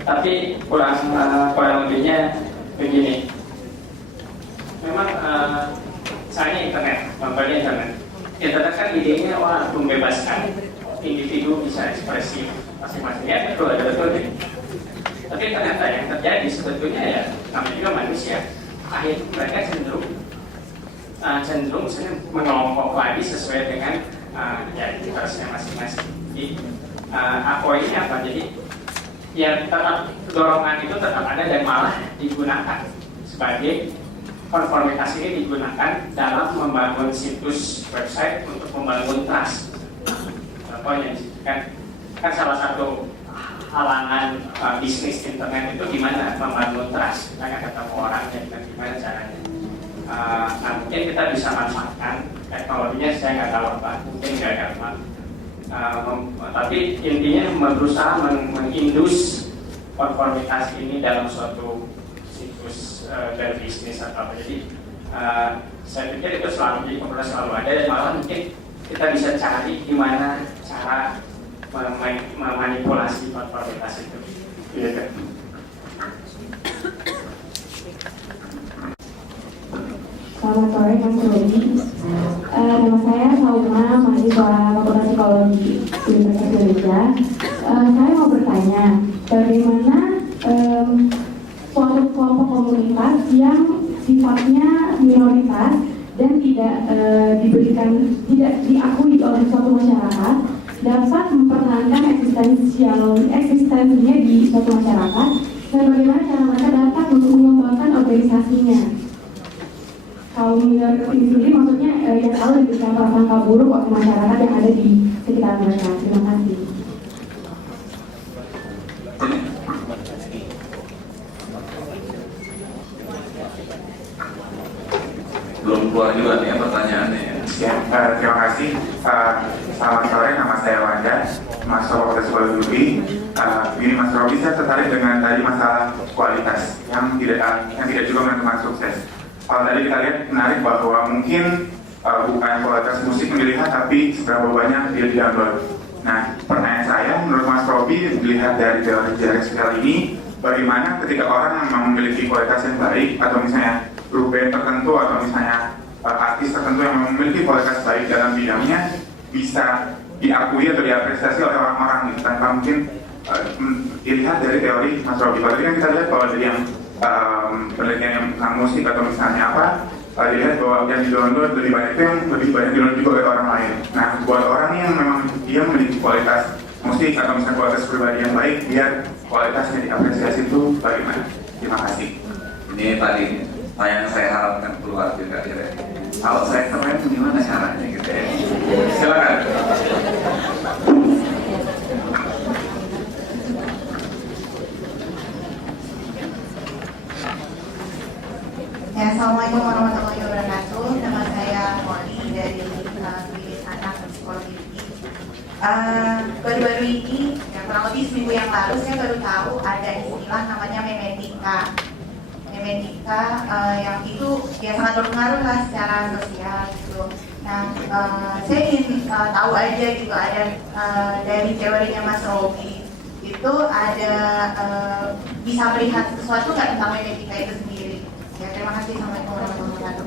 tapi kurang lebihnya begini. Memang misalnya internet, contohnya internet. Internet kan idenya membebaskan individu bisa ekspresi masing-masing. Ya betul, ada betul deh. Tapi ternyata yang terjadi sebetulnya ya namanya juga manusia. Akhirnya mereka cenderung misalnya mengelompok lagi sesuai dengan ya interestnya masing-masing. Jadi ini apa? Jadi ya tetap dorongan itu tetap ada dan malah digunakan sebagai konformitas ini digunakan dalam membangun situs website untuk membangun trust. Contohnya kan salah satu halangan bisnis internet itu gimana membangun trust, kita nggak ketemu orangnya, gimana caranya. Nah mungkin kita bisa manfaatkan teknologinya, saya nggak tahu apa, mungkin nggak gampang. Tapi intinya berusaha mengindus konformitas ini dalam suatu situs dan bisnis atau apa. Jadi saya pikir itu selalu ada dan malah mungkin kita bisa cari gimana cara memanipulasi konformitas itu. Gitu. Selamat sore, Mas Rudi. Nama saya Sauma, mahasiswa Fakultas Psikologi Universitas Indonesia. Saya mau bertanya, bagaimana suatu kelompok komunitas yang sifatnya minoritas dan tidak diakui oleh suatu masyarakat dapat mempertahankan eksistensinya di suatu masyarakat, dan bagaimana cara mereka dapat mengembangkan organisasinya. Kaum minoritas ini sendiri maksudnya yang selalu diberikan prasangka buruk oleh masyarakat yang ada di sekitar mereka. Terima kasih. Belum keluar juga nih pertanyaannya. Ya, terima kasih. Selamat sore, nama saya Wanda, mahasiswa Fakultas Psikologi. Ini Mas Robi, saya tertarik dengan tadi masalah kualitas yang tidak juga menentukan sukses. Kalau tadi kita lihat menarik bahwa mungkin bukan kualitas musik yang dilihat, tapi seberapa banyak dia di-download. Nah, pertanyaan saya, menurut Mas Robi, dilihat dari teori jaring sosial ini, bagaimana ketika orang yang memiliki kualitas yang baik, atau misalnya grup band tertentu, atau misalnya artis tertentu yang memiliki kualitas baik dalam bidangnya, bisa diakui atau diapresiasi oleh orang-orang gitu, tanpa mungkin dilihat dari teori Mas Robi. Kalau tadi kan kita lihat bahwa dari yang penelitian yang tentang musik atau misalnya apa, dilihat bahwa yang di-download lebih banyak itu yang lebih banyak di-download juga oleh orang lain. Nah, buat orang yang memang dia memiliki kualitas musik atau misalnya kualitas pribadi yang baik, biar kualitasnya diapresiasi itu bagaimana? Terima kasih. Ini tadi yang saya harapkan keluar juga ya. Kalau saya keren gimana caranya gitu ya? Silakan. Ya, Assalamualaikum warahmatullahi wabarakatuh. Nama saya Molly dari Klinis Anak Psikologi. Baru-baru ini, ya, kurang lebih seminggu yang lalu saya baru tahu ada istilah namanya memetika. Memetika yang itu ya sangat berpengaruh lah secara sosial gitu. Nah, saya ingin tahu aja gitu, ada dari teorinya Mas Robi itu ada bisa melihat sesuatu nggak tentang memetika itu sendiri? Ya, terima kasih. Assalamualaikum warahmatullahi wabarakatuh.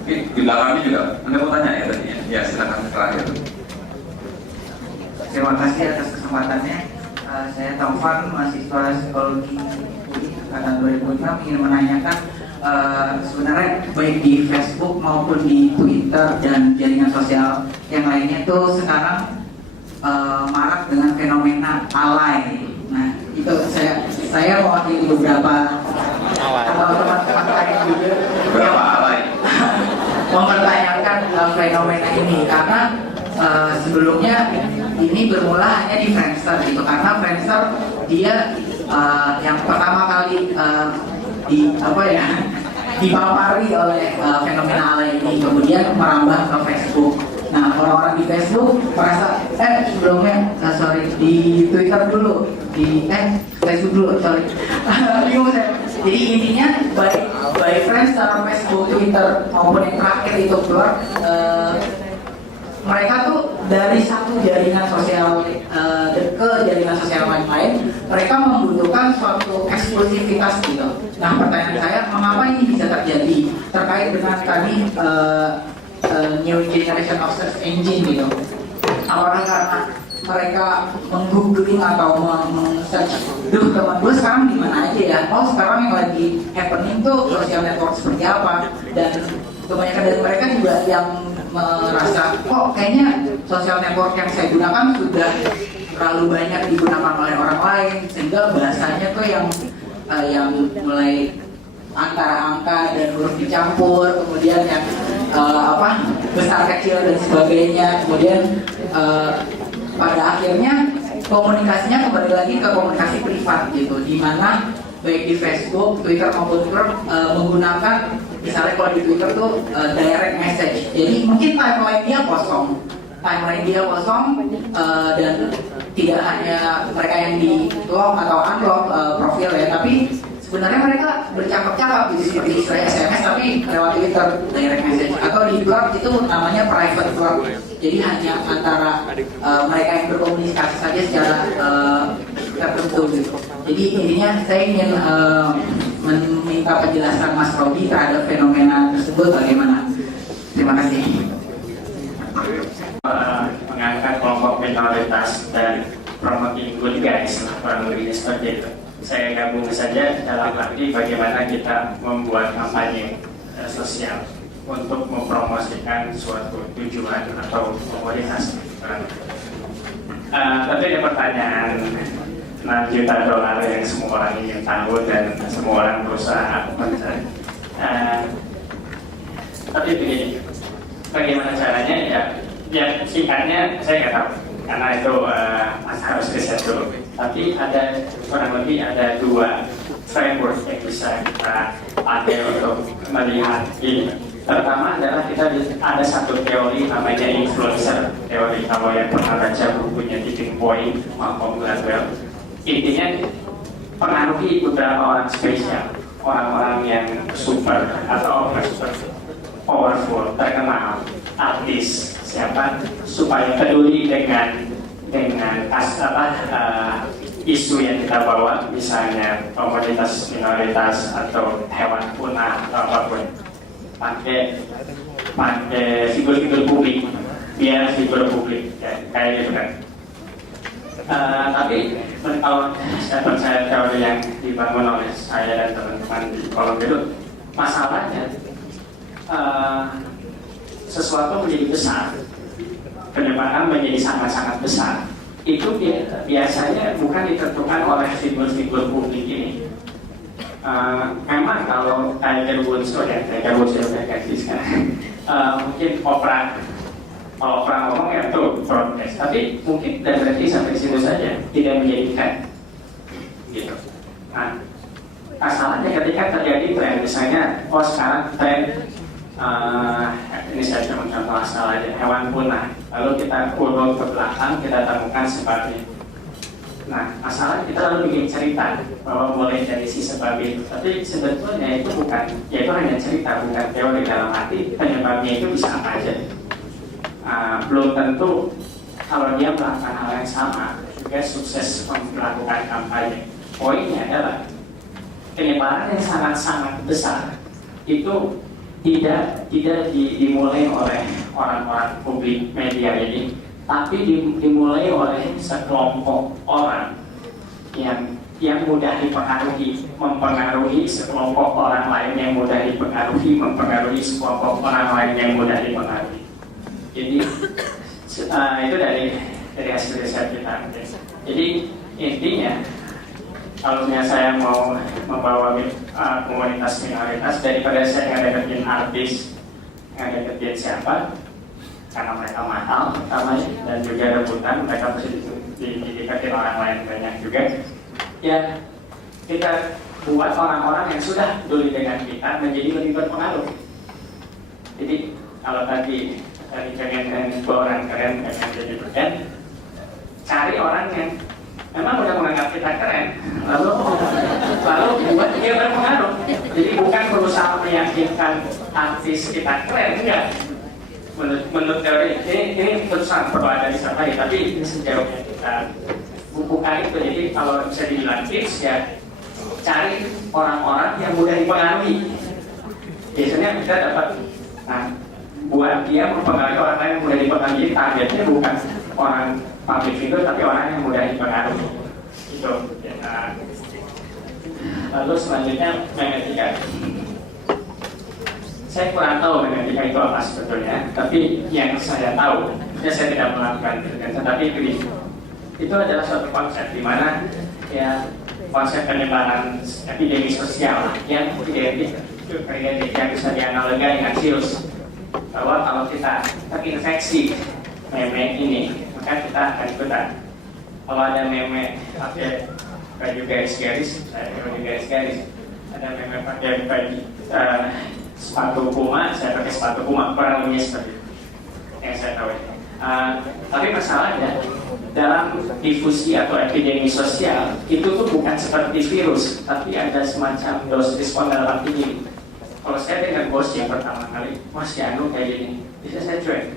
Oke, di belakangnya juga Anda mau tanya ya tadinya? Ya, silakan terakhir. Terima kasih atas kesempatannya. Saya Taufan, mahasiswa psikologi angkatan 2006, ingin menanyakan sebenarnya baik di Facebook maupun di Twitter dan jaringan sosial yang lainnya itu sekarang marak dengan fenomena alay. Nah, itu saya mewakili beberapa teman-teman lain juga Berapa alay? mempertanyakan fenomena ini karena sebelumnya ini bermula hanya di Friendster gitu, karena Friendster dia yang pertama kali dipapari oleh fenomena alay ini, kemudian merambah ke Facebook. Nah, orang-orang di Facebook merasa sebelumnya di Twitter dulu, Facebook dulu, sorry. Bingung saya. Jadi intinya baik Friendster, Facebook, Twitter maupun yang terakhir itu keluar, mereka tuh dari satu jaringan sosial ke jaringan sosial lain, mereka membutuhkan suatu eksklusivitas gitu. Nah, pertanyaan saya, mengapa ini bisa terjadi terkait dengan tadi new generation of search engine gitu? Apakah karena mereka meng-googling atau meng-search, teman gue sekarang di mana aja ya? Oh, sekarang yang lagi happening tuh social network seperti apa? Dan kebanyakan dari mereka juga yang merasa, kok kayaknya social network yang saya gunakan sudah terlalu banyak digunakan oleh orang lain, sehingga bahasanya tuh yang mulai antara angka dan huruf dicampur, kemudian yang besar kecil dan sebagainya, kemudian pada akhirnya komunikasinya kembali lagi ke komunikasi privat gitu, di mana baik di Facebook, Twitter maupun Twitter menggunakan, misalnya kalau di Twitter tuh direct message, jadi mungkin timeline dia kosong dan tidak hanya mereka yang di lock atau unlock profil ya, tapi sebenarnya mereka bercakap-cakap gitu, seperti istilah SMS tapi lewat Twitter direct message, atau di blog itu namanya private blog. Jadi hanya antara mereka yang berkomunikasi saja secara tertentu gitu. Jadi intinya saya ingin meminta penjelasan Mas Robi terhadap fenomena tersebut bagaimana. Terima kasih. Mengangkat kelompok minoritas dan promoting good guys, kurang lebihnya seperti itu. Saya gabung saja dalam arti bagaimana kita membuat kampanye sosial untuk mempromosikan suatu tujuan atau komoditas. Tapi ada pertanyaan, 6 juta dolar yang semua orang ingin tahu dan semua orang berusaha mencari. Tapi begini, bagaimana caranya ya singkatnya saya nggak tahu karena itu harus riset dulu. Tapi ada kurang lebih ada 2 framework yang bisa kita pakai untuk melihat ini. Pertama adalah kita ada satu teori namanya influencer teori. Kalau yang pernah baca bukunya Tipping Point, Malcolm Gladwell, intinya pengaruhi beberapa orang spesial, orang-orang yang super atau super powerful, terkenal, artis, siapa, supaya peduli dengan isu yang kita bawa, misalnya komoditas minoritas atau hewan punah atau apapun, pakai figur-figur publik, biar figur publik ya, kayak gitu kan. Tapi kalau saya percaya teori yang dibangun oleh saya dan teman-teman di kolom itu, masalahnya sesuatu menjadi besar, penyebaran menjadi sangat-sangat besar, itu biasanya bukan ditentukan oleh figur-figur publik ini. Memang kalau Tiger Woods udah ganti sekarang, mungkin kalau Oprah ngomong ya tuh protes, tapi mungkin dan berarti sampai situ saja, tidak menjadikan gitu. Nah, masalahnya ketika terjadi tren, misalnya sekarang tren ini saya cuma contoh asal aja, hewan punah, lalu kita urut ke belakang, kita temukan sebabnya. Nah, masalah kita lalu bikin cerita bahwa mulai dari si sebab itu, tapi sebetulnya itu bukan, ya itu hanya cerita, bukan teori. Dalam arti penyebabnya itu bisa apa aja. Belum tentu kalau dia melakukan hal yang sama juga sukses melakukan kampanye. Poinnya adalah penyebaran yang sangat-sangat besar itu tidak dimulai oleh orang-orang publik media ini, tapi dimulai oleh sekelompok orang yang mudah mempengaruhi sekelompok orang lain yang mudah mempengaruhi sekelompok orang lain yang mudah dipengaruhi. Jadi itu dari hasil riset kita. Jadi intinya kalau misalnya saya mau membawa komunitas minoritas, daripada saya ngedeketin artis, ngedeketin siapa, karena mereka mahal pertamanya dan juga rebutan, mereka pasti dideketin orang lain banyak juga. Ya kita buat orang-orang yang sudah peduli dengan kita menjadi lebih berpengaruh. Jadi kalau tadi pengen orang keren, pengen jadi brand, cari orang yang memang udah menganggap kita keren, lalu buat dia berpengaruh. Jadi bukan berusaha meyakinkan artis kita keren, enggak. Menurut teori ini perusahaan perlu ada disampaikan, tapi ini sejauh yang kita buka itu. Jadi kalau bisa dibilang tips ya, cari orang-orang yang mudah dipengaruhi. Biasanya kita dapat, buat dia mempengaruhi orang lain yang mudah dipengaruhi. Targetnya bukan orang public figure, tapi orang yang mudah dipengaruhi. Itu ya. Lalu selanjutnya memetika. Saya kurang tahu memetika itu apa sebetulnya, tapi yang saya tahu, saya tidak melakukan penelitian, tapi itu adalah suatu konsep di mana ya konsep penyebaran epidemi sosial yang identik yang bisa dianalogikan dengan virus, bahwa kalau kita terinfeksi meme ini, maka kita akan ikutan. Kalau ada meme pakai baju garis-garis, saya pakai garis-garis. Ada meme pakai baju sepatu Puma, saya pakai sepatu Puma, kurang lebih seperti itu yang saya tahu. Tapi masalahnya dalam difusi atau epidemi sosial itu tuh bukan seperti virus, tapi ada semacam dose respon dalam arti ini. Kalau saya dengan bos yang pertama kali, si Anu kayak gini, bisa saya cuek.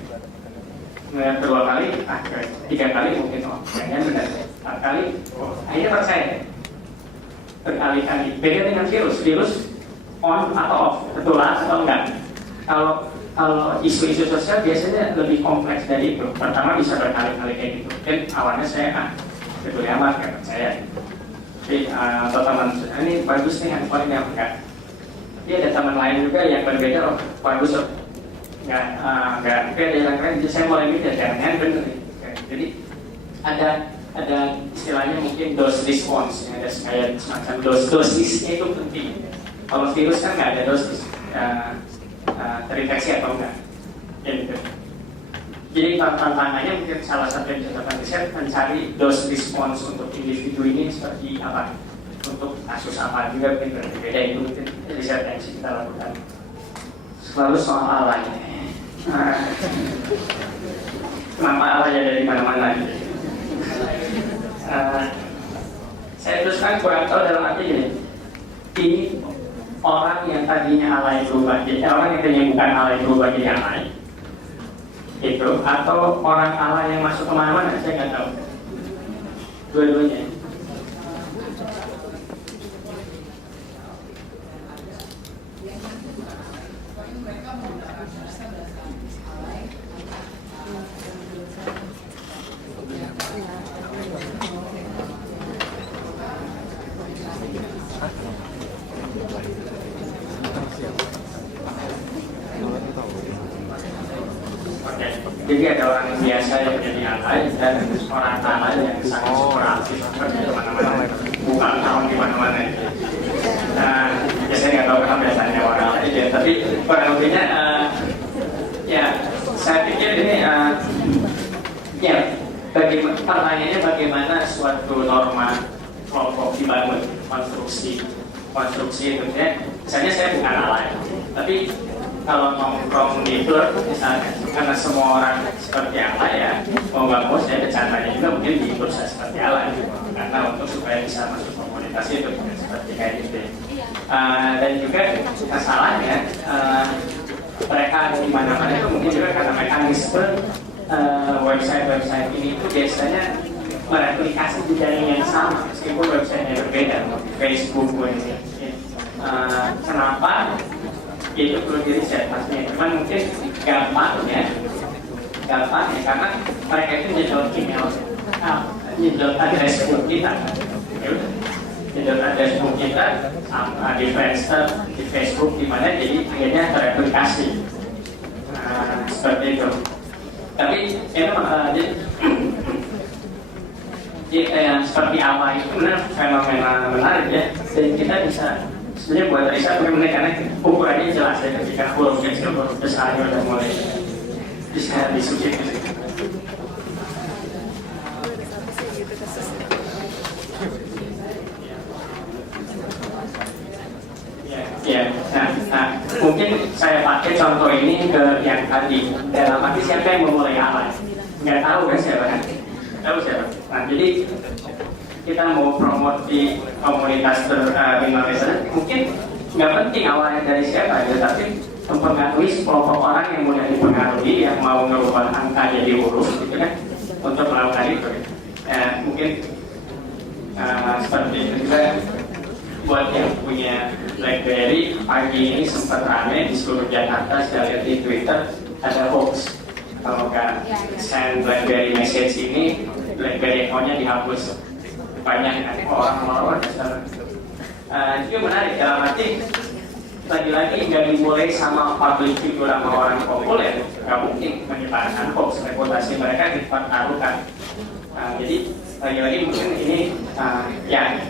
kedua kali, tiga kali mungkin kayaknya benar, 4 kali, akhirnya percaya. Berkali-kali. Beda dengan virus on atau off, tertular atau enggak. Kalau isu-isu sosial biasanya lebih kompleks dari itu. Pertama bisa berkali-kali kayak gitu. Dan awalnya saya peduli amat, nggak percaya. Tapi atau teman ini bagus nih handphone yang enggak. Tapi ada teman lain juga yang berbeda, bagus nggak tapi ada yang lain. Jadi saya mulai mikir jangan bener. Jadi ada istilahnya mungkin dose response, ada kayak semacam dosisnya itu penting. Kalau virus kan nggak ada dosis. Terinfeksi atau enggak gitu. Jadi tantangannya mungkin salah satu yang dilakukan riset mencari dose response untuk individu ini seperti apa, untuk kasus apa juga mungkin berbeda. Itu mungkin riset yang kita lakukan. Selalu soal Allah kenapa Allah ada di mana-mana gitu. Saya teruskan kurang tahu dalam arti gini, ini orang yang tadinya alay berubah jadi orang yang tadinya bukan alay berubah jadi alay itu, atau orang alay yang masuk kemana-mana, saya nggak tahu. Dua-duanya. Jadi ada orang biasa yang menjadi alay dan orang alay yang sangat sporadic seperti di mana-mana, bukan tahun di mana-mana. Nah, ya saya nggak tahu kenapa biasanya orang alay ya, tapi pada lebihnya ya saya pikir ini ya pertanyaannya bagaimana suatu norma kelompok dibangun, konstruksi itu ya. Misalnya saya bukan alay, tapi kalau nongkrong di klub misalnya, karena semua orang seperti alay ya, mau nggak mau saya bercandanya juga mungkin di klub saya seperti alay, karena untuk supaya bisa masuk komunitas itu seperti kayak gitu. Dan juga masalahnya mereka di mana-mana itu mungkin juga karena mekanisme website ini itu biasanya mereplikasi jejaring yang sama meskipun website-nya berbeda, Facebook, kenapa? Itu perlu diriset pastinya, cuman mungkin gampang ya karena mereka itu nyedot email, nyedot address book kita, nyedot address book kita di Friendster, di Facebook, di mana, jadi akhirnya terreplikasi seperti itu. Tapi jadi seperti apa itu benar fenomena menarik ya, dan kita bisa sebenarnya buat riset bagaimana, karena ukurannya jelas ya, ketika huruf kecil huruf besarnya udah mulai bisa disubjektif. Ya, nah, mungkin saya pakai contoh ini ke yang tadi, dalam arti siapa yang memulai alay, nggak tahu kan siapa kan, tahu siapa. Nah, jadi kita mau promote di komunitas Indonesia, mungkin nggak penting awalnya dari siapa aja, tapi mempengaruhi kelompok orang yang mudah dipengaruhi, yang mau merubah angka jadi huruf, gitu kan, untuk melakukan itu. Mungkin seperti itu juga buat yang punya BlackBerry, pagi ini sempat rame di seluruh Jakarta, saya lihat di Twitter ada hoax. Kalau nggak send BlackBerry message ini, BlackBerry account-nya dihapus. Banyak orang-orang itu menarik dalam arti lagi-lagi nggak dimulai sama public figure sama orang populer, nggak mungkin menyebarkan hoax, reputasi mereka dipertaruhkan. Jadi lagi-lagi mungkin ini yang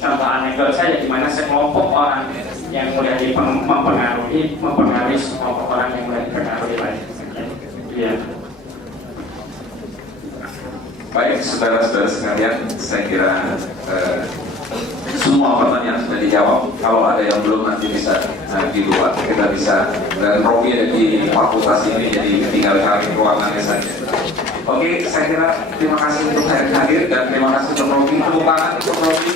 contoh anekdot saja di mana sekelompok orang yang mudah mempengaruhi sekelompok orang yang mudah dipengaruhi lain. Ya. Baik, saudara-saudara sekalian, saya kira semua pertanyaan sudah dijawab. Kalau ada yang belum nanti bisa di luar, kita bisa, dan Robi ada di fakultas ini, jadi tinggal cari ruangannya saja. Oke, saya kira terima kasih untuk hadir dan terima kasih untuk Robi. Tepuk tangan untuk Robi.